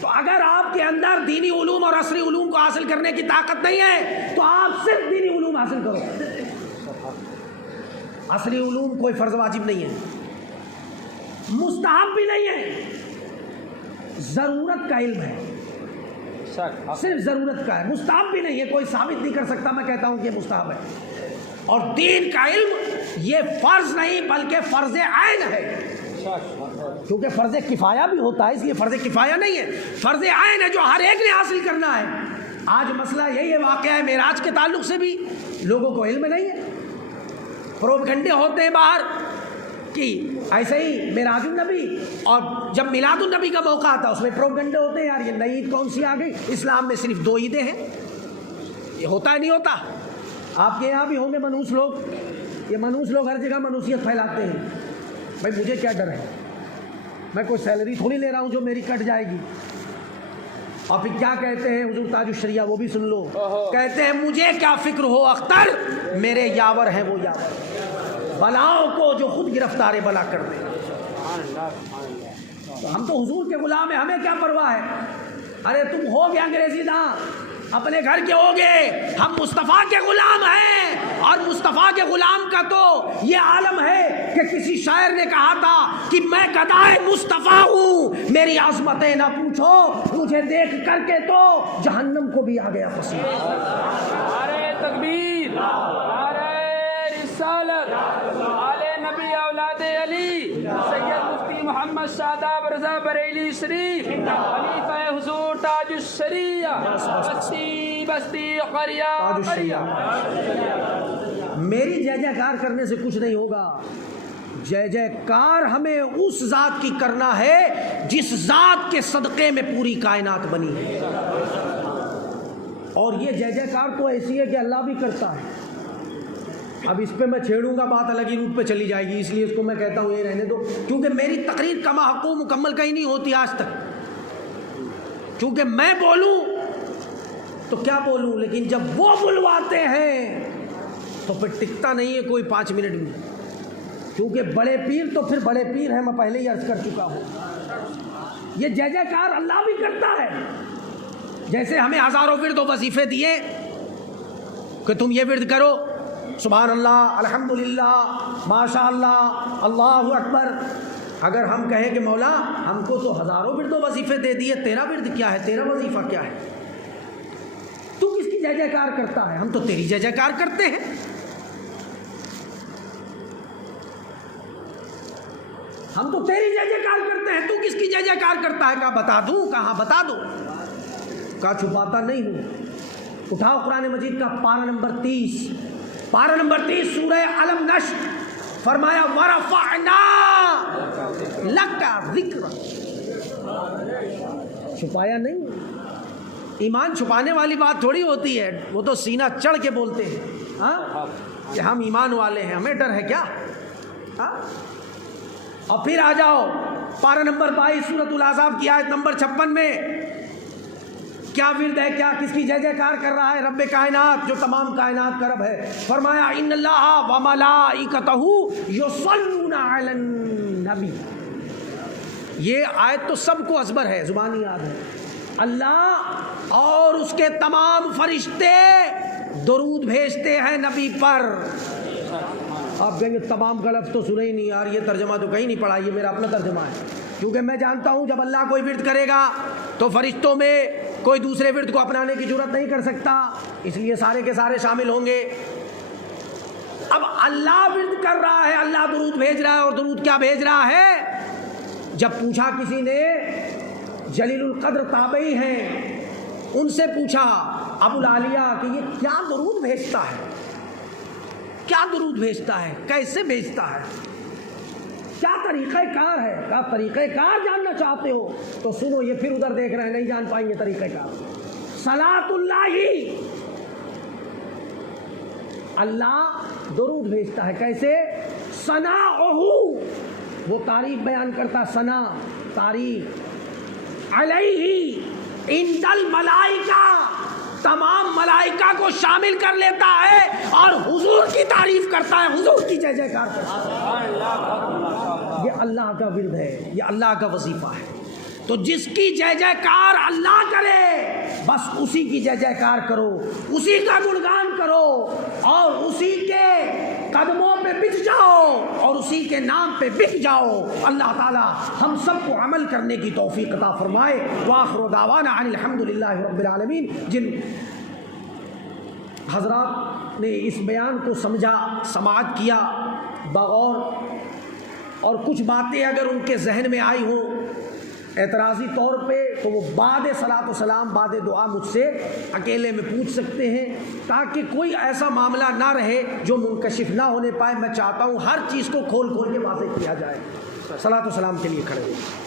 تو اگر آپ کے اندر دینی علوم اور عصری علوم کو حاصل کرنے کی طاقت نہیں ہے تو آپ صرف دینی علوم حاصل کرو. عصری علوم کوئی فرض واجب نہیں ہے, مستحب بھی نہیں ہے, ضرورت کا علم ہے, صرف ضرورت کا ہے, مستحب بھی نہیں ہے. کوئی ثابت نہیں کر سکتا میں کہتا ہوں کہ مستحب ہے. اور دین کا علم یہ فرض نہیں بلکہ فرض عین ہے, کیونکہ فرض کفایہ بھی ہوتا ہے, اس لیے فرض کفایہ نہیں ہے, فرض عین ہے جو ہر ایک نے حاصل کرنا ہے. آج مسئلہ یہی ہے, واقعہ ہے معراج کے تعلق سے بھی لوگوں کو علم نہیں ہے. پروپیگنڈے ہوتے ہیں باہر کہ ایسے ہی معراج النبی, اور جب میلاد النبی کا موقع آتا ہے اس میں پروپیگنڈے ہوتے ہیں, یار یہ نئی عید کون سی آ گئی, اسلام میں صرف 2 عیدیں ہیں. یہ ہوتا ہے نہیں ہوتا؟ آپ کے یہاں بھی ہوں گے منحوس لوگ, یہ منحوس لوگ ہر جگہ منحوسیت پھیلاتے ہیں. بھائی مجھے کیا ڈر ہے, میں کوئی سیلری تھوڑی لے رہا ہوں جو میری کٹ جائے گی. اور پھر کیا کہتے ہیں حضور تاج الشریعہ, وہ بھی سن لو, کہتے ہیں مجھے کیا فکر ہو اختر, میرے یاور ہیں وہ یاور, بلاؤں کو جو خود گرفتار بلا کر دیں. تو ہم تو حضور کے غلام ہیں, ہمیں کیا پرواہ ہے. ارے تم ہو گے انگریزی داں, اپنے گھر کے ہو گے, ہم مصطفیٰ کے غلام ہیں. اور مصطفیٰ کے غلام کا تو یہ عالم ہے کہ کسی شاعر نے کہا تھا کہ میں گدائے مصطفیٰ ہوں, میری عظمتیں نہ پوچھو, مجھے دیکھ کر کے تو جہنم کو بھی آ گیا پسینہ. نعرہ تکبیر, نعرہ رسالت, آل نبی اولاد علی, سید مفتی محمد شاداب رضا بریلی شریف, خلیفہ حضور تاج الشریعہ, بستی بستی قریہ قریہ. میری جے جے کار کرنے سے کچھ نہیں ہوگا. جے جے کار ہمیں اس ذات کی کرنا ہے جس ذات کے صدقے میں پوری کائنات بنی ہے. اور یہ جے جے کار تو ایسی ہے کہ اللہ بھی کرتا ہے. اب اس پہ میں چھیڑوں گا بات الگ ہی روٹ پہ چلی جائے گی, اس لیے اس کو میں کہتا ہوں یہ رہنے دو, کیونکہ میری تقریر کما حقوق مکمل کہیں نہیں ہوتی آج تک. کیونکہ میں بولوں تو کیا بولوں, لیکن جب وہ بلواتے ہیں تو پھر ٹکتا نہیں ہے کوئی 5 منٹ میں. کیونکہ بڑے پیر تو پھر بڑے پیر ہیں, میں پہلے ہی عرض کر چکا ہوں. یہ جے جے کار اللہ بھی کرتا ہے. جیسے ہمیں ہزاروں ورد و وظیفے دیے کہ تم یہ ورد کرو, سبحان اللہ, الحمدللہ, ماشاء اللہ, اللہ اکبر. اگر ہم کہیں کہ مولا ہم کو تو ہزاروں ورد و وظیفے دے دیے, تیرا ورد کیا ہے, تیرا وظیفہ کیا ہے, تو کس کی جے جے کار کرتا ہے؟ ہم تو تیری جے جے کار کرتے ہیں. ہم تو تیری جے جے کار کرتے ہیں, تو کس کی جے جے کار کرتا ہے؟ کہا بتا دوں, کہاں بتا دو, کہا چھپاتا نہیں ہوں. اٹھاؤ قرآن مجید کا پارہ نمبر 30, پارہ نمبر 30 سورہ علم نشر, فرمایا وَرَفَعْنَا لَكَ ذِكْرَ. چھپایا نہیں. ایمان چھپانے والی بات تھوڑی ہوتی ہے, وہ تو سینہ چڑھ کے بولتے ہیں ہاں کہ ہم ایمان والے ہیں, ہمیں ڈر ہے کیا ہاں. اور پھر آ جاؤ پارہ نمبر 22 سورۃ الاحزاب کی آیت نمبر 56 میں کیا ورد ہے, کیا کس کی جے جے کار کر رہا ہے؟ رب کائنات جو تمام کائنات کا رب ہے. فرمایا ان اللہ وملائکتہ یصلون علی النبی. یہ آیت تو سب کو ازبر ہے, زبانی یاد ہے. اللہ اور اس کے تمام فرشتے درود بھیجتے ہیں نبی پر. آپ کہیں گے تمام کا لفظ تو سنے ہی نہیں یار, یہ ترجمہ تو کہیں نہیں پڑھا, یہ میرا اپنا ترجمہ ہے. کیونکہ میں جانتا ہوں جب اللہ کوئی ورد کرے گا تو فرشتوں میں کوئی دوسرے ورد کو اپنانے کی جرات نہیں کر سکتا, اس لیے سارے کے سارے شامل ہوں گے. اب اللہ ورد کر رہا ہے, اللہ درود بھیج رہا ہے, اور درود کیا بھیج رہا ہے؟ جب پوچھا کسی نے, جلیل القدر تابعی ہیں, ان سے پوچھا ابو العالیہ کہ یہ کیا درود بھیجتا ہے, کیا درود بھیجتا ہے, کیسے بھیجتا ہے, کیا طریقہ کار ہے؟ کیا طریقہ کار جاننا چاہتے ہو تو سنو, یہ پھر ادھر دیکھ رہے ہیں, نہیں جان پائیں گے طریقہ کار. صلاۃ اللہ, اللہ درود بھیجتا ہے کیسے؟ ثناؤہ, وہ تعریف بیان کرتا ثنا تعریف علیہ عند الملائکہ تمام ملائکہ کو شامل کر لیتا ہے اور حضور کی تعریف کرتا ہے، حضور کی جے جے کار کرتا ہے۔ یہ اللہ کا ورد ہے، یہ اللہ کا وظیفہ ہے۔ تو جس کی جے جے کار اللہ کرے بس اسی کی جے جے کار کرو، اسی کا گنگان کرو اور اسی کے قدموں پہ بک جاؤ اور اسی کے نام پہ بک جاؤ۔ اللہ تعالی ہم سب کو عمل کرنے کی توفیق عطا فرمائے۔ وآخر دعوانا ان الحمدللہ رب العالمین۔ جن حضرات نے اس بیان کو سمجھا، سماعت کیا بغور، اور کچھ باتیں اگر ان کے ذہن میں آئی ہوں اعتراضی طور پہ تو وہ بعد صلاۃ و سلام بعد دعا مجھ سے اکیلے میں پوچھ سکتے ہیں، تاکہ کوئی ایسا معاملہ نہ رہے جو منکشف نہ ہونے پائے۔ میں چاہتا ہوں ہر چیز کو کھول کھول کے واضح کیا جائے۔ صلاۃ و سلام کے لیے کھڑے ہوئے۔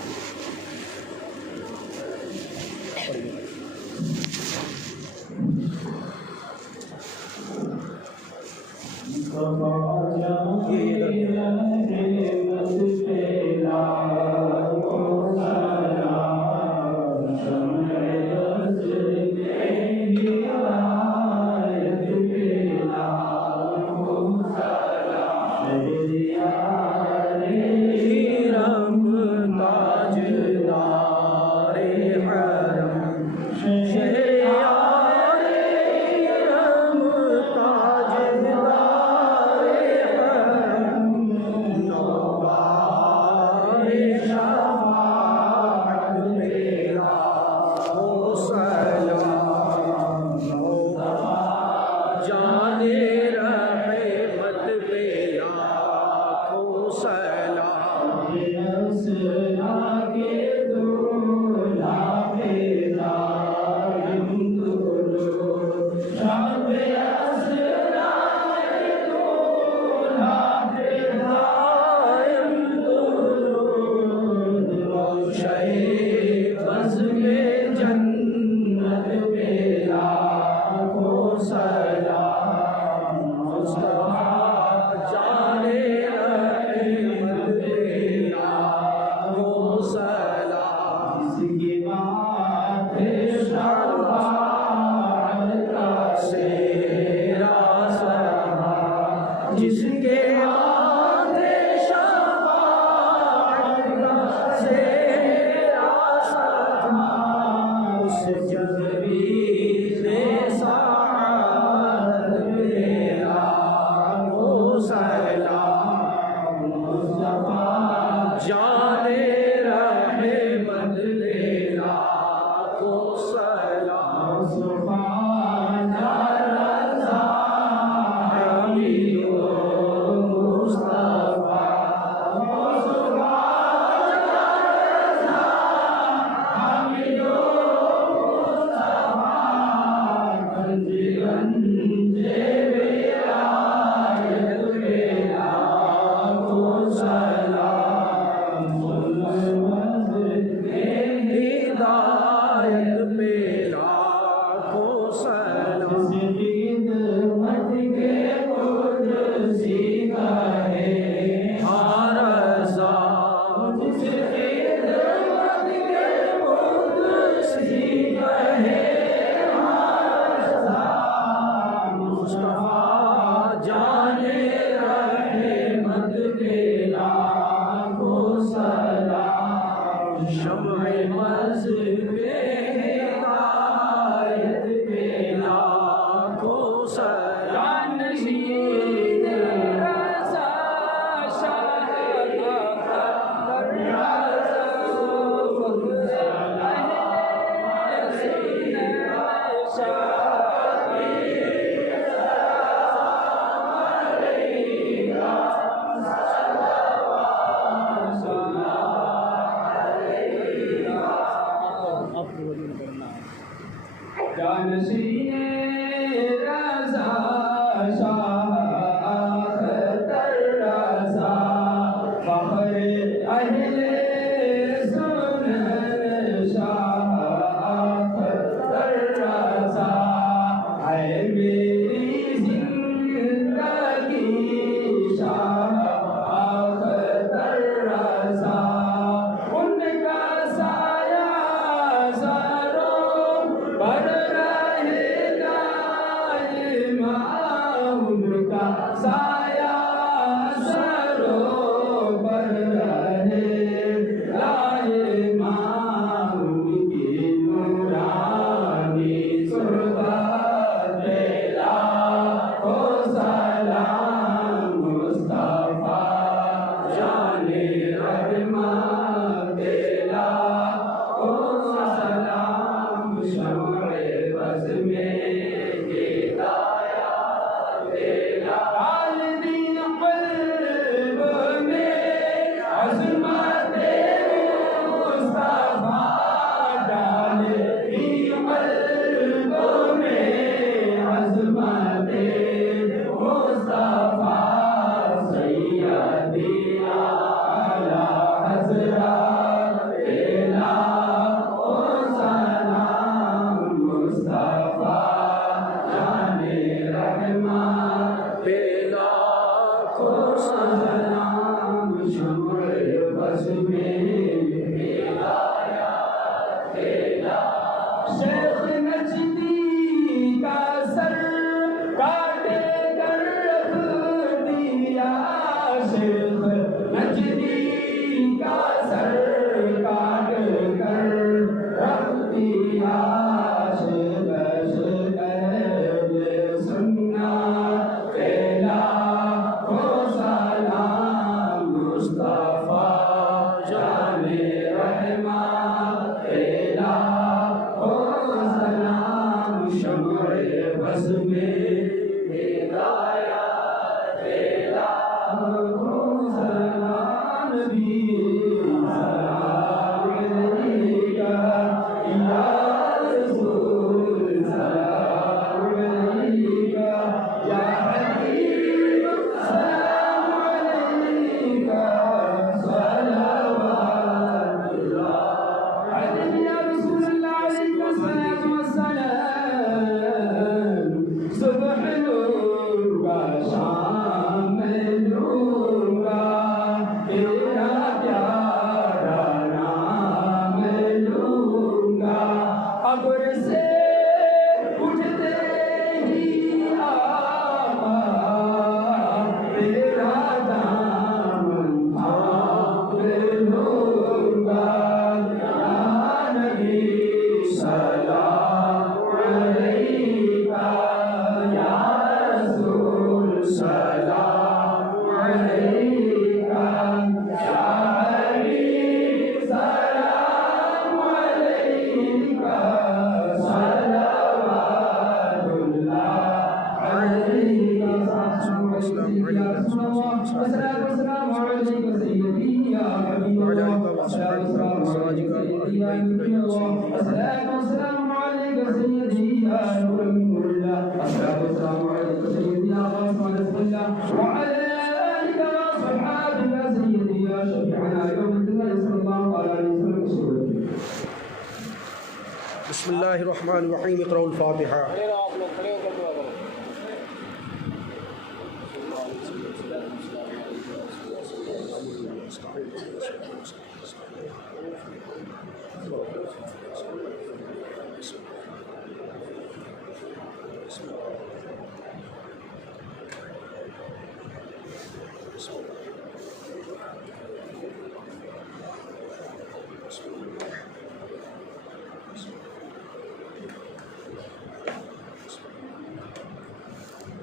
بسم اللہ الرحمن الرحیم، اقرأوا الفاتحہ۔ آپ لوگ کھڑے ہو کر دعا کرو۔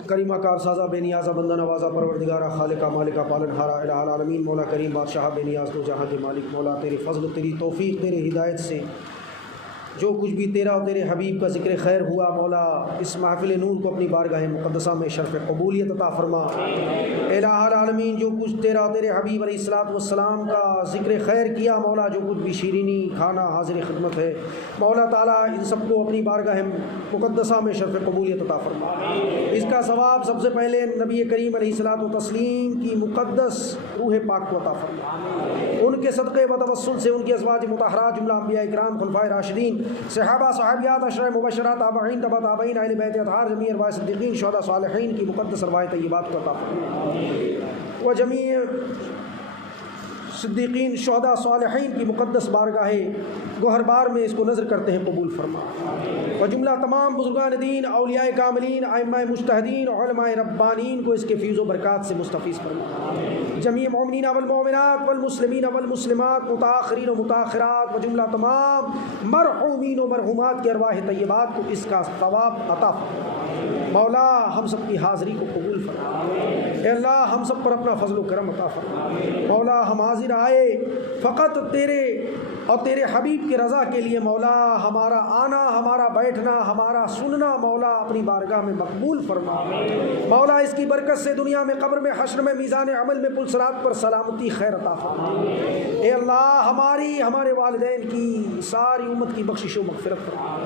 کریمہ کار سازہ بے نیازہ بندہ نوازہ پروردگارہ خالقہ مالکہ پالن ہارا الہ العالمین، مولا کریم بادشاہ بے نیاز دو جہاں کے مالک، مولا تیرے فضل تیری توفیق تیرے ہدایت سے جو کچھ بھی تیرا اور تیرے حبیب کا ذکر خیر ہوا، مولا اس محفل نور کو اپنی بارگاہ مقدسہ میں شرف قبولیت عطا فرما۔ الہ العالمین، جو کچھ تیرا اور تیرے حبیب علیہ الصلوۃ والسلام کا ذکر خیر کیا، مولا جو کچھ بھی شیرینی کھانا حاضر خدمت ہے، مولا تعالیٰ ان سب کو اپنی بارگاہ مقدسہ میں شرف قبولیت عطا فرما۔ اس کا ثواب سب سے پہلے نبی کریم علیہ الصلوۃ والتسلیم کی مقدس روح پاک کو عطا فرما، ان کے صدقے و توسل سے ان کی ازواج مطہرات، جملہ انبیاء اکرام، خلفائے راشدین، صحابہ صحابیات، اشرار مبشرات، تابعین، تبع تابعین، اہل بیت اطہار، جمیع ارواح صدیقین، شہداء صالحین کی مقدس ارواح طیبات کو عطا فرما، و جمیع صدیقین شہداء صالحین کی مقدس بارگاہ گوہر بار میں اس کو نظر کرتے ہیں قبول فرما، و جملہ تمام بزرگان دین، اولیاء کاملین، ائمہ مجتہدین، علماء ربانین کو اس کے فیض و برکات سے مستفیض فرما، جمیع مومنین والمومنات والمسلمین والمسلمات، متاخرین و متاخرات، و جملہ تمام مرحومین و مرحومات کی ارواح طیبات کو اس کا ثواب عطا فرما۔ مولا ہم سب کی حاضری کو قبول فرما، اے اللہ ہم سب پر اپنا فضل و کرم عطا فرما۔ مولا ہم حاضر آئے فقط تیرے اور تیرے حبیب کی رضا کے لیے، مولا ہمارا آنا، ہمارا بیٹھنا، ہمارا سننا، مولا اپنی بارگاہ میں مقبول فرما۔ مولا اس کی برکت سے دنیا میں، قبر میں، حشر میں، میزان عمل میں، پل صراط پر سلامتی خیر عطا فرما۔ اے اللہ ہماری، ہمارے والدین کی، ساری امت کی بخشش و مغفرت فرما۔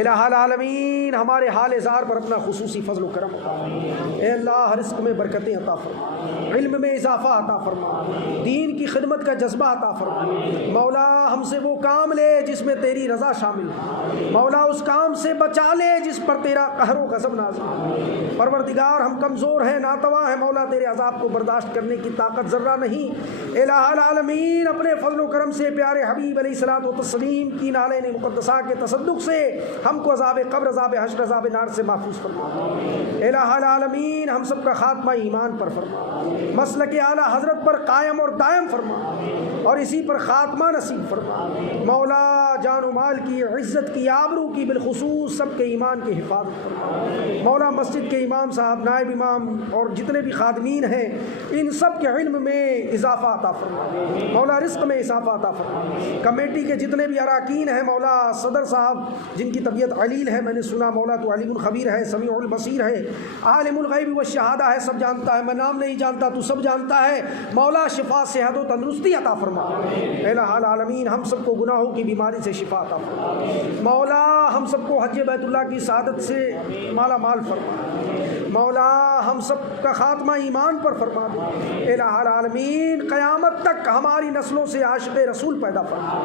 الہ العالمین ہمارے حال زار پر اپنا خصوصی فضل و کرم عطا فرما۔ اے اللہ رزق میں برکتیں عطا فرما، علم میں اضافہ عطا فرما، دین کی خدمت کا جذبہ عطا فرما۔ مولا ہم سے وہ کام لے جس میں تیری رضا شامل ہے، مولا اس کام سے بچا لے جس پر تیرا قہر و غضب نازل ہے۔ پروردگار ہم کمزور ہیں، ناتواں ہیں، مولا تیرے عذاب کو برداشت کرنے کی طاقت ذرہ نہیں۔ الہ العالمین اپنے فضل و کرم سے پیارے حبیب علیہ الصلوۃ والتسلیم کی نالین مقدسہ کے تصدق سے ہم کو عذاب قبر، عذاب حشر، عذاب نار سے محفوظ فرما۔ الہ العالمین ہم سب کا خاتمہ ایمان پر فرما، مسلک اعلیٰ حضرت پر قائم اور دائم فرما، اور اسی پر خاتمہ نصیب فرما۔ مولا جان و مال کی، عزت کی، آبرو کی، بالخصوص سب کے ایمان کی حفاظت فرما۔ مولا مسجد کے امام صاحب، نائب امام اور جتنے بھی خادمین ہیں، ان سب کے علم میں اضافہ عطا فرما، مولا رزق میں اضافہ عطا فرما۔ کمیٹی کے جتنے بھی اراکین ہیں، مولا صدر صاحب جن کی طبیعت علیل ہے، میں نے سنا مولا تو علیم الخبیر ہے، سمیع البصیر ہے، عالم الغیب والشہادہ ہے، سب جانتا ہے، میں نام نہیں جانتا تو سب جانتا ہے۔ مولا شفا، صحت و تندرستی عطا فرما۔ الہ العالمین ہم سب کو گناہوں کی بیماری سے شفا عطا فرما۔ مولا ہم سب کو حج بیت اللہ کی سعادت سے مالا مال فرما۔ مولا ہم سب کا خاتمہ ایمان پر فرما دے۔ الہ العالمین قیامت تک ہماری نسلوں سے عاشق رسول پیدا فرما۔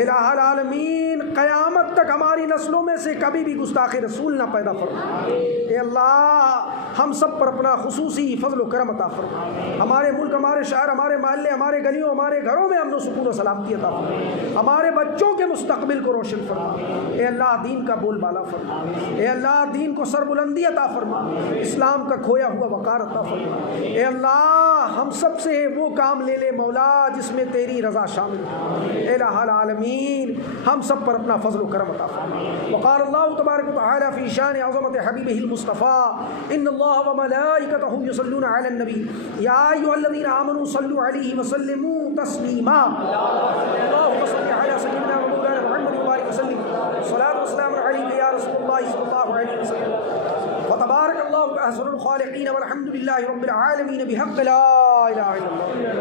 الہ العالمین قیامت تک ہماری نسلوں میں سے کبھی بھی گستاخ رسول نہ پیدا فرما۔ اے اللہ ہم سب پر اپنا خصوصی فضل و کرم عطا فرما۔ ہمارے ملک، ہمارے شہر، ہمارے محلے، ہمارے گلیوں، ہمارے گھروں میں امن و سکون و سلامتی عطا فرما۔ ہمارے بچوں کے مستقبل کو روشن فرما۔ اے اللہ دین کا بول بالا فرما۔ اے اللہ دین کو سربلندی عطا فرما، اسلام کا کھویا ہوا وقار عطا فرما۔ اے اللہ ہم سب سے وہ کام لے لے مولا جس میں تیری رضا شامل ہے۔ الہ العالمین ہم سب پر اپنا فضل و کرم عطا فرما۔ وقال اللہ تبارک و تعالی فی شان عظمت حبیبہ المصطفیٰ ان اللہ وملائکتہ یصلون علی النبی یا ایھا الذین آمنوا صلوا علیہ وسلموا تسلیما۔ اللہم صل علی سیدنا و مولانا محمد وبارک وسلم۔ الصلاۃ والسلام علیک یا رسول اللہ صلی اللہ علیہ وسلم۔ وتبارک اللہ احسن الخالقین والحمد للہ رب العالمین بحق لا الہ الا اللہ۔